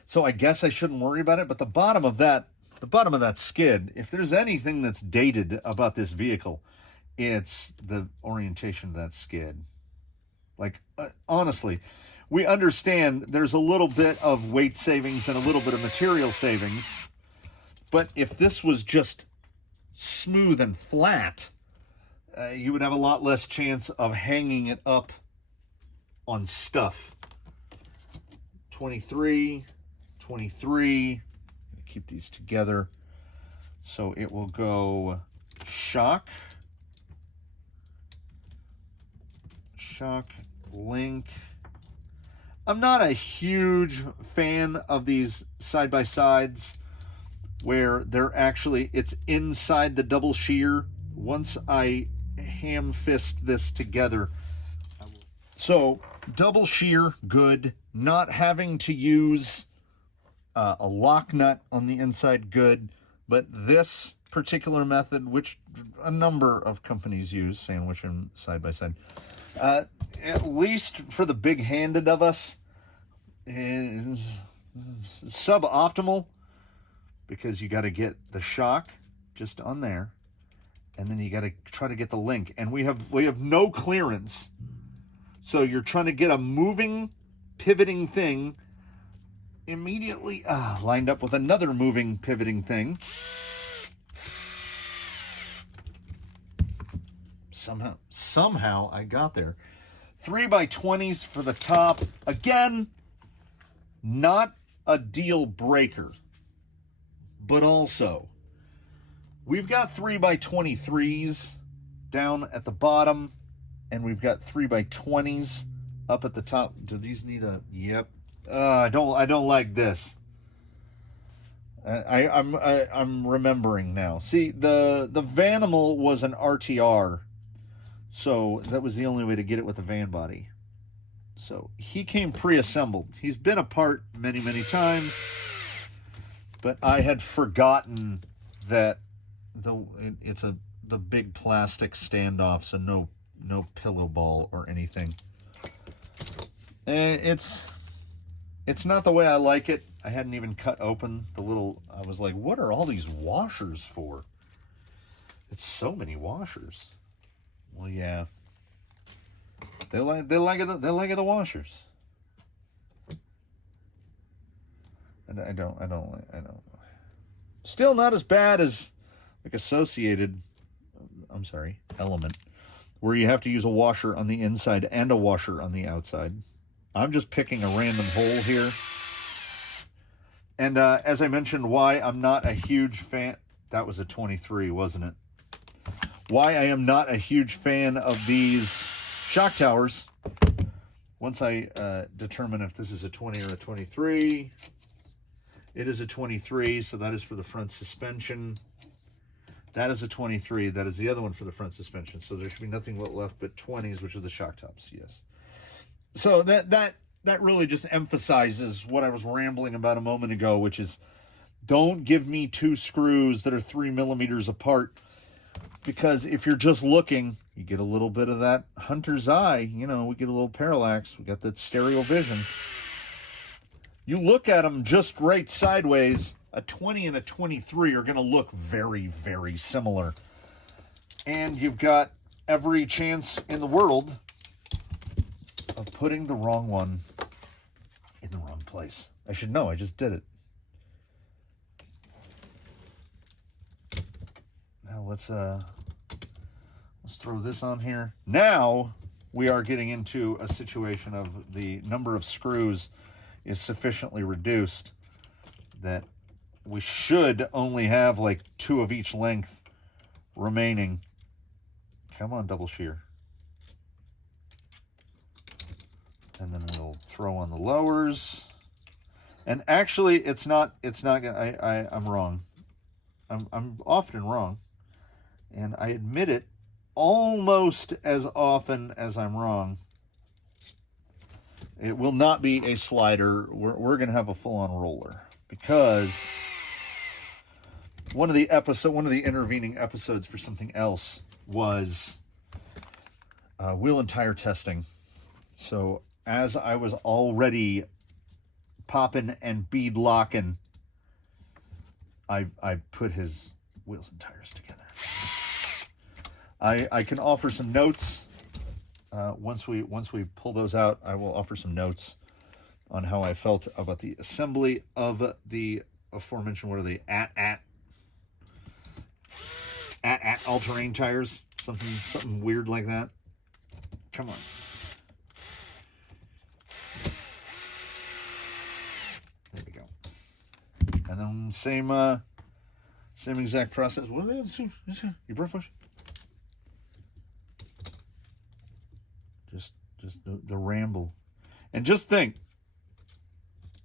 So I guess I shouldn't worry about it. But the bottom of that skid, if there's anything that's dated about this vehicle, it's the orientation of that skid. Like, honestly, we understand there's a little bit of weight savings and a little bit of material savings. But if this was just smooth and flat, you would have a lot less chance of hanging it up on stuff. 23, 23. Keep these together. So it will go shock, link. I'm not a huge fan of these side-by-sides where they're actually, it's inside the double shear. Once I ham fist this together. So double shear, good. Not having to use a lock nut on the inside, good. But this particular method, which a number of companies use, sandwich them side by side, at least for the big-handed of us, is suboptimal, because you got to get the shock just on there, and then you got to try to get the link, and we have no clearance, so you're trying to get a moving, pivoting thing immediately lined up with another moving, pivoting thing. Somehow I got there. 3x20s for the top. Again, not a deal breaker, but also we've got 3x23s down at the bottom, and we've got 3x20s up at the top. Do these need a? Yep. I don't like this. I'm remembering now. See, the Vanimal was an RTR, so that was the only way to get it with the van body. So he came pre-assembled. He's been apart many times, but I had forgotten that it's the big plastic standoff, so no pillow ball or anything. It's not the way I like it. I hadn't even cut open the little. I was like, what are all these washers for? It's so many washers. Well, yeah. They like the washers. And I don't. Still not as bad as like Element, where you have to use a washer on the inside and a washer on the outside. I'm just picking a random hole here. And as I mentioned, why I'm not a huge fan. That was a 23, wasn't it? Why I am not a huge fan of these shock towers. Once I determine if this is a 20 or a 23, it is a 23, so that is for the front suspension. That is a 23. That is the other one for the front suspension. So there should be nothing left but 20s, which are the shock tops. Yes. So that really just emphasizes what I was rambling about a moment ago, which is don't give me two screws that are 3 millimeters apart, because if you're just looking, you get a little bit of that hunter's eye. We get a little parallax. We got that stereo vision. You look at them just right sideways, a 20 and a 23 are going to look very similar. And you've got every chance in the world of putting the wrong one in the wrong place. I should know, I just did it. Now let's throw this on here. Now we are getting into a situation of the number of screws is sufficiently reduced that we should only have like 2 of each length remaining. Come on, double shear. And then we'll throw on the lowers. And actually, it's not gonna, I'm wrong. I'm often wrong. And I admit it almost as often as I'm wrong. It will not be a slider. We're going to have a full-on roller, because one of the intervening episodes for something else was wheel and tire testing. So as I was already popping and bead locking, I put his wheels and tires together. I can offer some notes. Once we pull those out, I will offer some notes on how I felt about the assembly of the aforementioned, what are they, at all-terrain tires, something weird like that. Come on. There we go. And then same exact process. What are they? Your breath push. Just the ramble. And just think,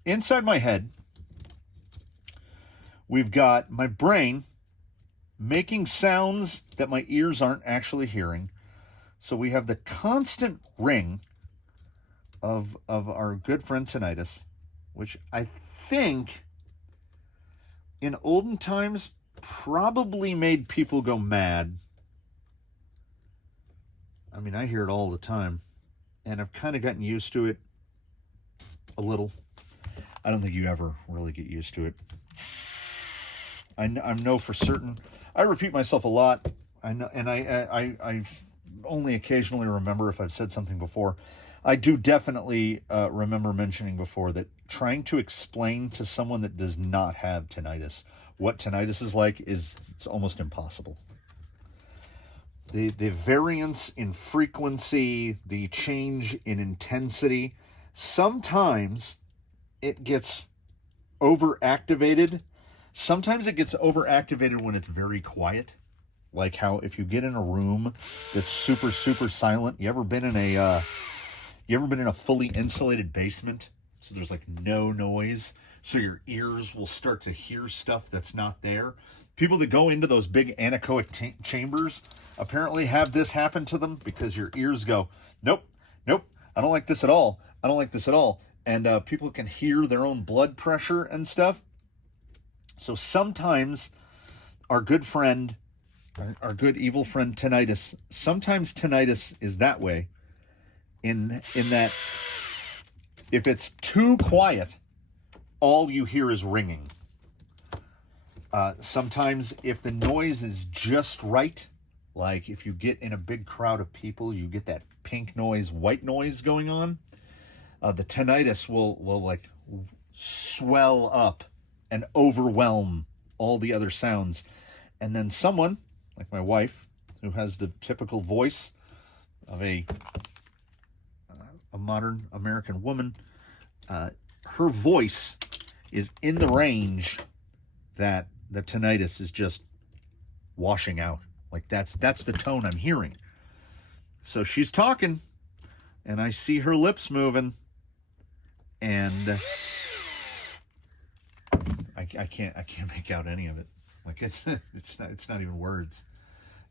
inside my head, we've got my brain making sounds that my ears aren't actually hearing. So we have the constant ring of our good friend tinnitus, which I think in olden times probably made people go mad. I mean, I hear it all the time, and I've kind of gotten used to it a little. I don't think you ever really get used to it. I know for certain. I repeat myself a lot. I know, and I only occasionally remember if I've said something before. I do definitely remember mentioning before that trying to explain to someone that does not have tinnitus what tinnitus is like it's almost impossible. the variance in frequency, the change in intensity, sometimes it gets overactivated. Sometimes it gets overactivated when it's very quiet. Like how if you get in a room that's super, super silent, you ever been in a fully insulated basement? So there's like no noise. So your ears will start to hear stuff that's not there. People that go into those big anechoic chambers apparently have this happen to them because your ears go, nope, nope, I don't like this at all. I don't like this at all. And people can hear their own blood pressure and stuff. So sometimes our good friend, our good evil friend tinnitus, sometimes tinnitus is that way in that if it's too quiet, all you hear is ringing. Sometimes if the noise is just right, like if you get in a big crowd of people, you get that pink noise, white noise going on, the tinnitus will like swell up and overwhelm all the other sounds. And then someone, like my wife, who has the typical voice of a modern American woman, her voice is in the range that the tinnitus is just washing out. Like that's the tone I'm hearing. So she's talking, and I see her lips moving, and I can't make out any of it. Like it's not even words.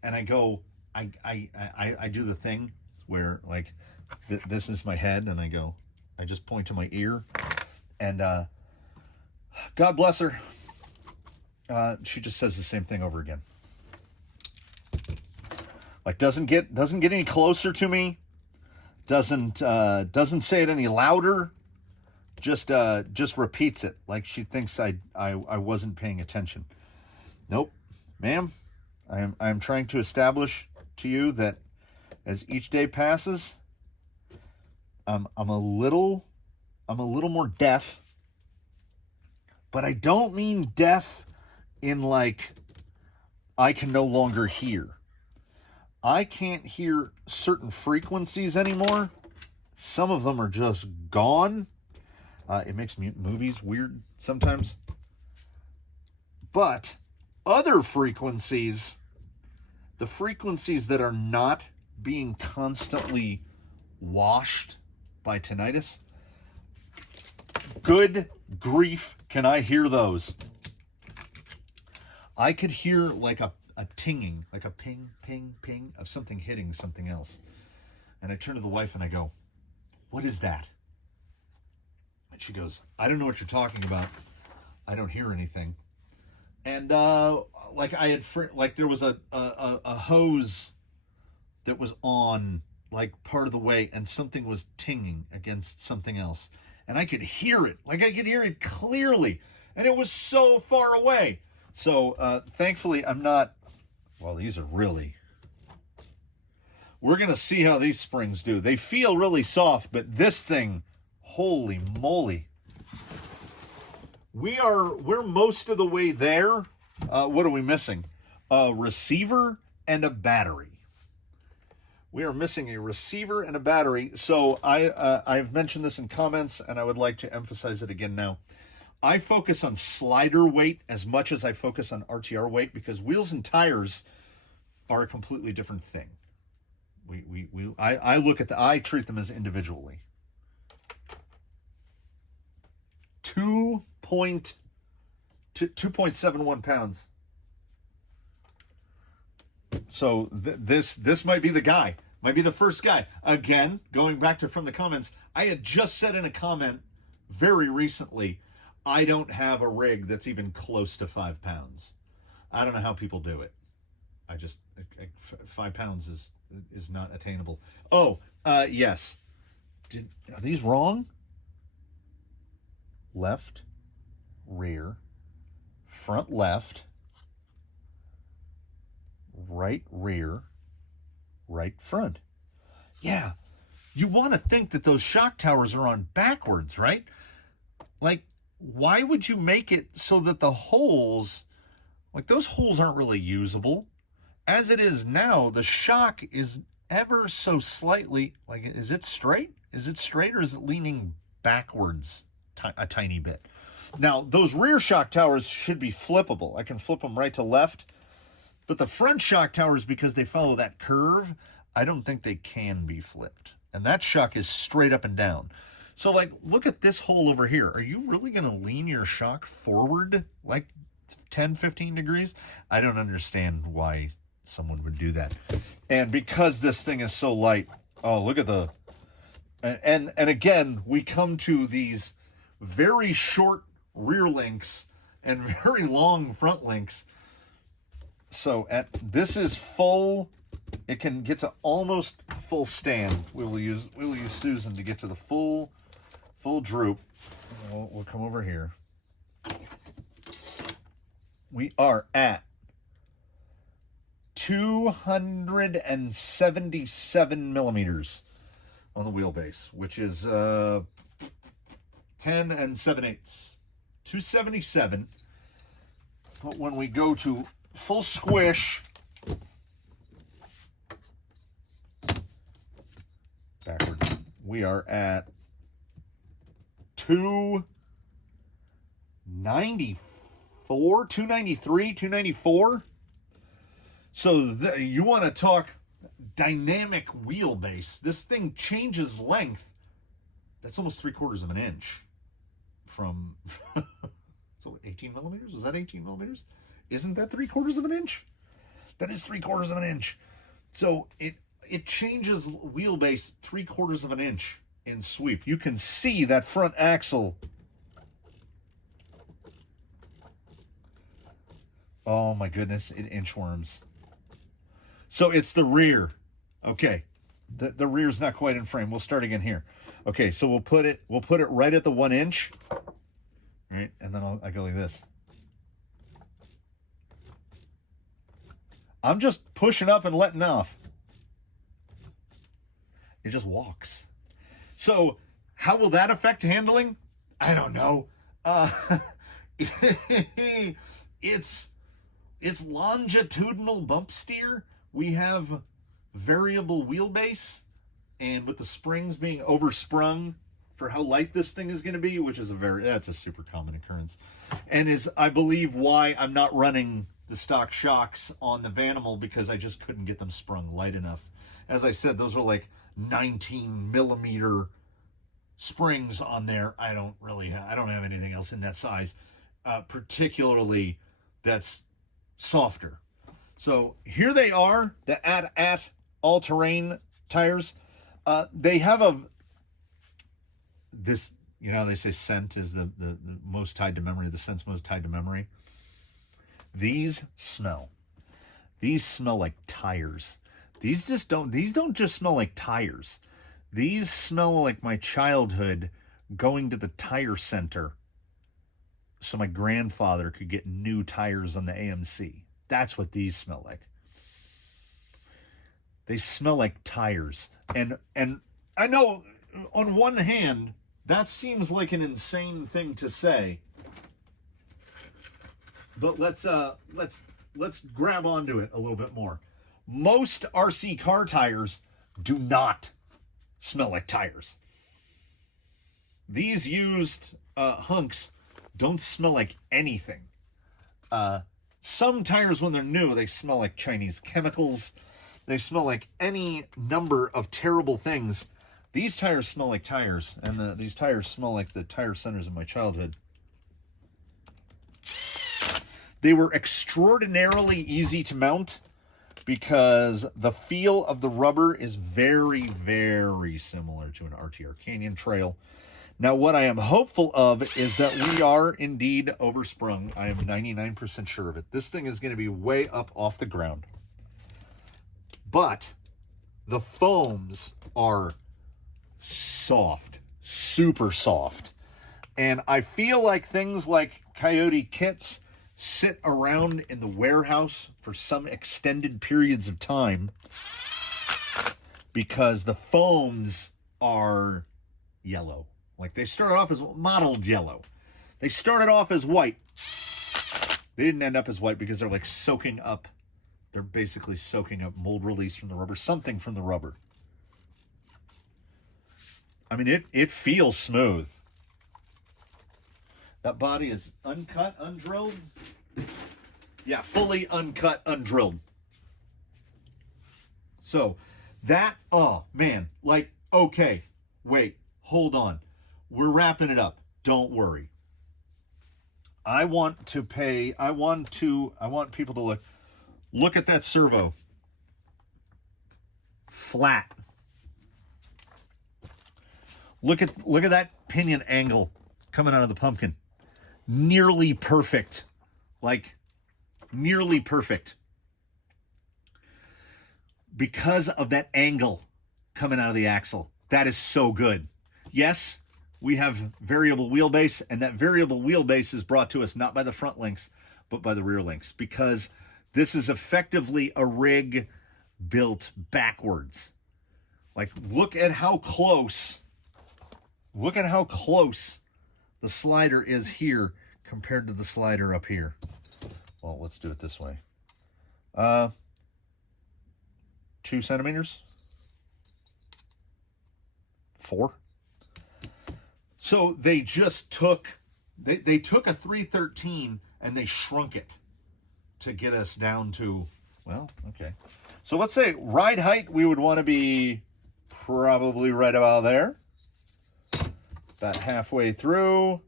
And I go, I do the thing where like this is my head, and I just point to my ear, and God bless her. She just says the same thing over again. Like doesn't get any closer to me. Doesn't say it any louder. Just repeats it like she thinks I wasn't paying attention. Nope, ma'am. I am trying to establish to you that as each day passes, I'm a little more deaf. But I don't mean deaf in like I can no longer hear. I can't hear certain frequencies anymore. Some of them are just gone. It makes movies weird sometimes. But other frequencies, the frequencies that are not being constantly washed by tinnitus, good grief, can I hear those? I could hear like a tinging, like a ping, ping, ping of something hitting something else. And I turn to the wife and I go, what is that? And she goes, I don't know what you're talking about. I don't hear anything. And like I had, like there was a hose that was on like part of the way, and something was tinging against something else. And I could hear it, like I could hear it clearly. And it was so far away. So thankfully I'm not, well, these are really, we're going to see how these springs do. They feel really soft, but this thing, holy moly. We're most of the way there. What are we missing? A receiver and a battery. We are missing a receiver and a battery. So I've mentioned this in comments, and I would like to emphasize it again now. I focus on slider weight as much as I focus on RTR weight, because wheels and tires are a completely different thing. I treat them as individually. 2.71 pounds. So this might be the guy, might be the first guy. Again, going back to from the comments, I had just said in a comment very recently, I don't have a rig that's even close to 5 pounds. I don't know how people do it. 5 pounds is not attainable. Oh, yes. Are these wrong? Left, rear, front left, right rear, right front. Yeah, you want to think that those shock towers are on backwards, right? Like, why would you make it so that the holes, like those holes aren't really usable? as it is now, the shock is ever so slightly, like, is it straight? Is it straight or is it leaning backwards a tiny bit? Now, those rear shock towers should be flippable. I can flip them right to left. But the front shock towers, because they follow that curve, I don't think they can be flipped. And that shock is straight up and down. So, like, look at this hole over here. Are you really going to lean your shock forward like 10, 15 degrees? I don't understand why someone would do that. And because this thing is so light, oh, look at the... And again, we come to these very short rear links and very long front links. So this is full. It can get to almost full stand. We'll use Susan to get to the full droop. We'll come over here. We are at 277 millimeters on the wheelbase, which is 10 7/8. 277. But when we go to full squish, backwards, we are at 294, 293, 294. So you want to talk dynamic wheelbase. This thing changes length. That's almost 3/4 of an inch from so 18 millimeters. Is that 18 millimeters? Isn't that 3/4 of an inch? That is 3/4 of an inch. So it changes wheelbase 3/4 of an inch in sweep. You can see that front axle. Oh my goodness, it inchworms. So it's the rear. Okay, the rear's not quite in frame. We'll start again here. Okay, so we'll put it right at the 1 inch, right? And then I go like this. I'm just pushing up and letting off. It just walks. So how will that affect handling? I don't know. It's longitudinal bump steer. We have variable wheelbase, and with the springs being oversprung for how light this thing is going to be, which is that's a super common occurrence, and is, I believe, why I'm not running the stock shocks on the Vanimal, because I just couldn't get them sprung light enough. As I said, those are like 19 millimeter springs on there. I don't have anything else in that size, particularly that's softer. So here they are, the at all-terrain tires. They have this, they say scent is the most tied to memory, the scent's most tied to memory. These smell like tires. These don't just smell like tires. These smell like my childhood going to the tire center so my grandfather could get new tires on the AMC. That's what these smell like. They smell like tires. And I know on one hand, that seems like an insane thing to say. But let's grab onto it a little bit more. Most RC car tires do not smell like tires. These used hunks don't smell like anything. Some tires, when they're new, they smell like Chinese chemicals. They smell like any number of terrible things. These tires smell like tires, and these tires smell like the tire centers of my childhood. They were extraordinarily easy to mount because the feel of the rubber is very, very similar to an RTR Canyon trail. Now, what I am hopeful of is that we are indeed oversprung. I am 99% sure of it. This thing is going to be way up off the ground. But the foams are soft, super soft. And I feel like things like Coyote kits sit around in the warehouse for some extended periods of time because the foams are yellow. Like, they started off as mottled yellow. They started off as white. They didn't end up as white because they're like soaking up They're basically soaking up mold release from the rubber, something from the rubber. I mean, it feels smooth. That body is uncut, undrilled. Yeah, fully uncut, undrilled. So that, oh man, like, okay, wait, hold on. We're wrapping it up. Don't worry. I want people to look at that servo. Flat. Look at that pinion angle coming out of the pumpkin. Nearly perfect. Like, nearly perfect. Because of that angle coming out of the axle. That is so good. Yes, we have variable wheelbase, and that variable wheelbase is brought to us not by the front links, but by the rear links, because this is effectively a rig built backwards. Like, look at how close the slider is here compared to the slider up here. Well, let's do it this way. 2 centimeters? 4? So they just took, they took a 313 and they shrunk it to get us down to, well, okay. So let's say ride height, we would want to be probably right about there. About halfway through,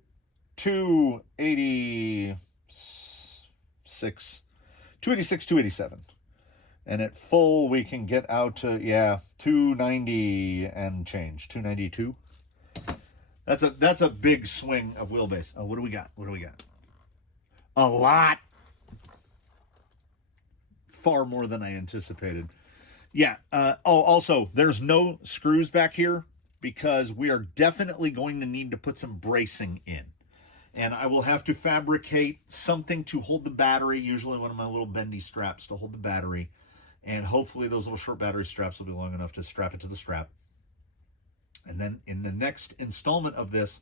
286, 287. And at full, we can get out to, 290 and change, 292. That's a big swing of wheelbase. Oh, what do we got? A lot. Far more than I anticipated. Yeah. Also, there's no screws back here because we are definitely going to need to put some bracing in. And I will have to fabricate something to hold the battery, usually one of my little bendy straps to hold the battery. And hopefully those little short battery straps will be long enough to strap it to the strap. And then in the next installment of this,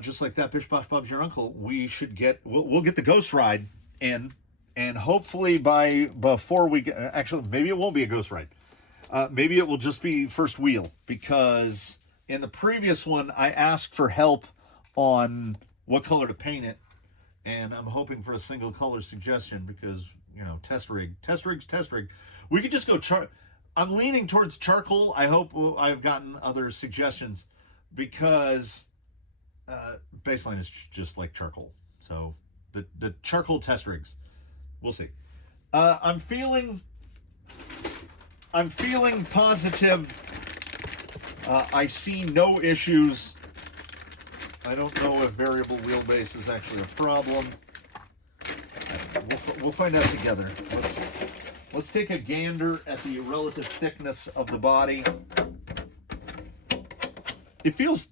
just like that, Bish Bosh Bob's your uncle, we'll get the Ghost Ride in, and hopefully before we get, actually, maybe it won't be a Ghost Ride. Maybe it will just be first wheel, because in the previous one, I asked for help on what color to paint it, and I'm hoping for a single color suggestion because, you know, test rig. We could just go I'm leaning towards charcoal. I hope I've gotten other suggestions because baseline is just like charcoal. So the charcoal test rigs, we'll see. I'm feeling positive. I see no issues. I don't know if variable wheelbase is actually a problem. We'll find out together. Let's take a gander at the relative thickness of the body. It feels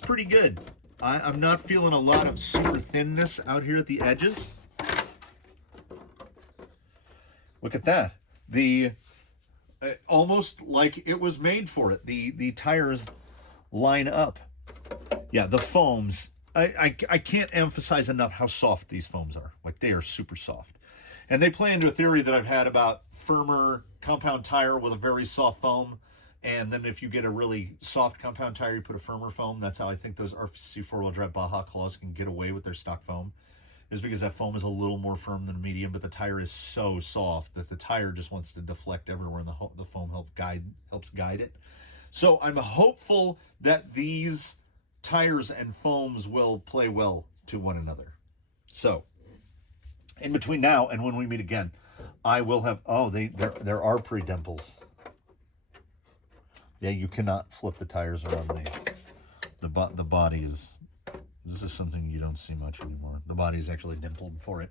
pretty good. I'm not feeling a lot of super thinness out here at the edges. Look at that. Almost like it was made for it. The tires line up. Yeah, the foams. I can't emphasize enough how soft these foams are. Like, they are super soft. And they play into a theory that I've had about firmer compound tire with a very soft foam. And then if you get a really soft compound tire, you put a firmer foam. That's how I think those RC four-wheel drive Baja Claws can get away with their stock foam, is because that foam is a little more firm than medium, but the tire is so soft that the tire just wants to deflect everywhere, and the foam helps guide it. So I'm hopeful that these tires and foams will play well to one another. So in between now and when we meet again, I will have, there are pre-dimples. Yeah, you cannot flip the tires around the body is, this is something you don't see much anymore. The body is actually dimpled for it.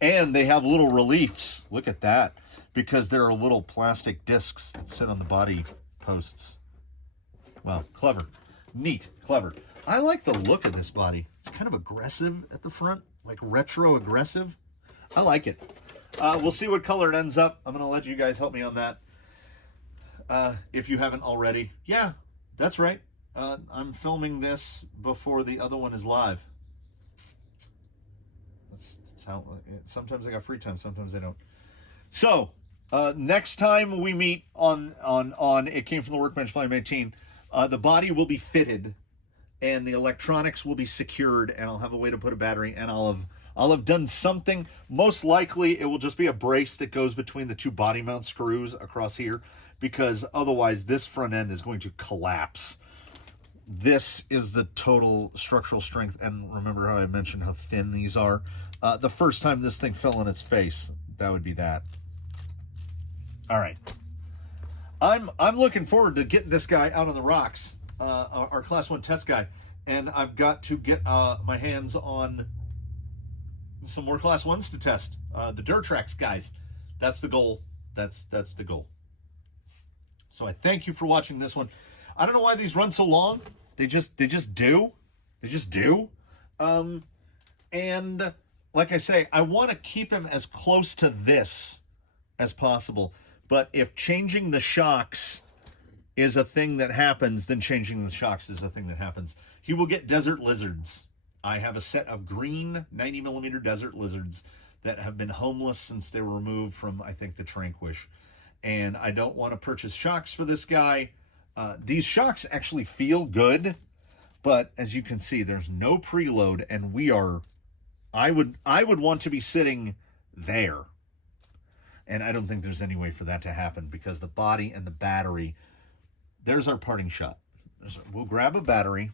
And they have little reliefs. Look at that. Because there are little plastic discs that sit on the body posts. Wow, clever. Neat, clever. I like the look of this body. It's kind of aggressive at the front, like retro aggressive. I like it. We'll see what color it ends up. I'm going to let you guys help me on that. If you haven't already. Yeah, that's right. I'm filming this before the other one is live. Let's That's how, sometimes I got free time, sometimes I don't. So, next time we meet on It Came From the Workbench Volume 18, the body will be fitted and the electronics will be secured, and I'll have a way to put a battery, and I'll have done something. Most likely it will just be a brace that goes between the two body mount screws across here, because otherwise this front end is going to collapse. This is the total structural strength, and remember how I mentioned how thin these are? The first time this thing fell on its face, that would be that. All right. I'm looking forward to getting this guy out on the rocks, our Class 1 test guy, and I've got to get my hands on some more Class 1s to test. The dirt tracks guys. That's the goal. That's the goal. So I thank you for watching this one. I don't know why these run so long. They just do. They just do. And like I say, I want to keep him as close to this as possible. But if changing the shocks is a thing that happens, then changing the shocks is a thing that happens. He will get desert lizards. I have a set of green 90mm desert lizards that have been homeless since they were removed from, I think, the Tranquish. And I don't want to purchase shocks for this guy. These shocks actually feel good, but as you can see, there's no preload, and we are, I would want to be sitting there. And I don't think there's any way for that to happen, because the body and the battery, there's our parting shot. We'll grab a battery.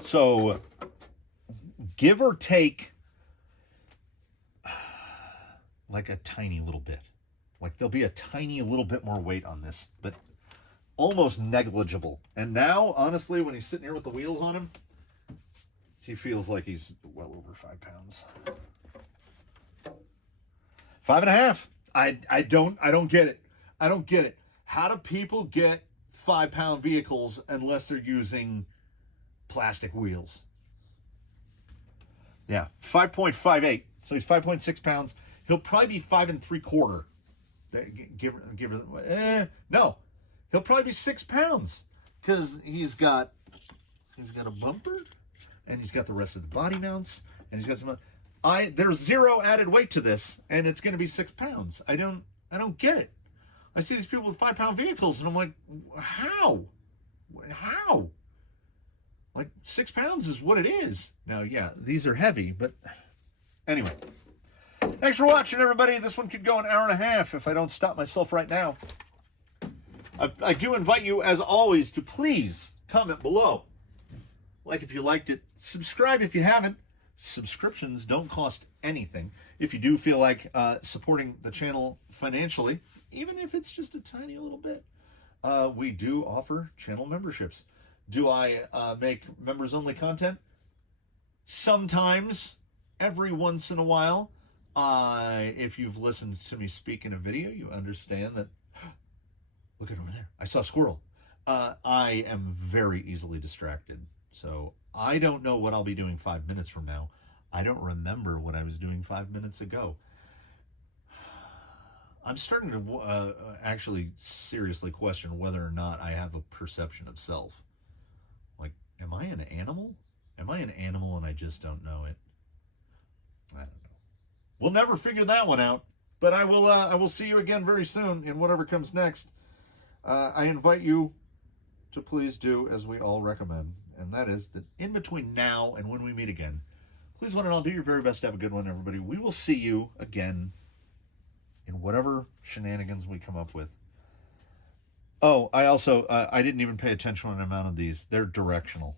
So give or take like a tiny little bit. Like there'll be a tiny little bit more weight on this, but almost negligible. And now, honestly, when he's sitting here with the wheels on him, he feels like he's well over 5 pounds. 5.5. I don't get it. I don't get it. How do people get 5-pound vehicles unless they're using plastic wheels? Yeah, 5.58. So he's 5.6 pounds. He'll probably be 5 3/4. No, he'll probably be 6 pounds, because he's got a bumper, and he's got the rest of the body mounts, and he's got some. There's zero added weight to this, and it's going to be 6 pounds. I don't get it. I see these people with 5-pound vehicles, and I'm like, how? Like 6 pounds is what it is. Now, yeah, these are heavy, but anyway. Thanks for watching, everybody. This one could go an hour and a half if I don't stop myself right now. I do invite you, as always, to please comment below. Like if you liked it. Subscribe if you haven't. Subscriptions don't cost anything. If you do feel like supporting the channel financially, even if it's just a tiny little bit, we do offer channel memberships. Do I make members-only content? Sometimes, every once in a while. If you've listened to me speak in a video, you understand that. Look at over there. I saw a squirrel. I am very easily distracted. So I don't know what I'll be doing 5 minutes from now. I don't remember what I was doing 5 minutes ago. I'm starting to actually seriously question whether or not I have a perception of self. Like, am I an animal? Am I an animal and I just don't know it? I don't know. We'll never figure that one out, but I will see you again very soon in whatever comes next. I invite you to please do as we all recommend, and that is that in between now and when we meet again, please one and all do your very best to have a good one, everybody. We will see you again in whatever shenanigans we come up with. Oh, I also, I didn't even pay attention on the amount of these. They're directional.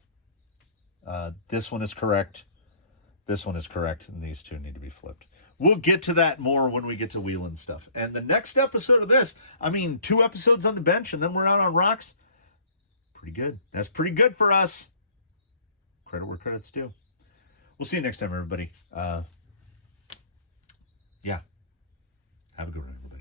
This one is correct. This one is correct, and these two need to be flipped. We'll get to that more when we get to wheeling stuff. And the next episode of this, 2 episodes on the bench, and then we're out on rocks. Pretty good. That's pretty good for us. Credit where credit's due. We'll see you next time, everybody. Yeah. Have a good one, everybody.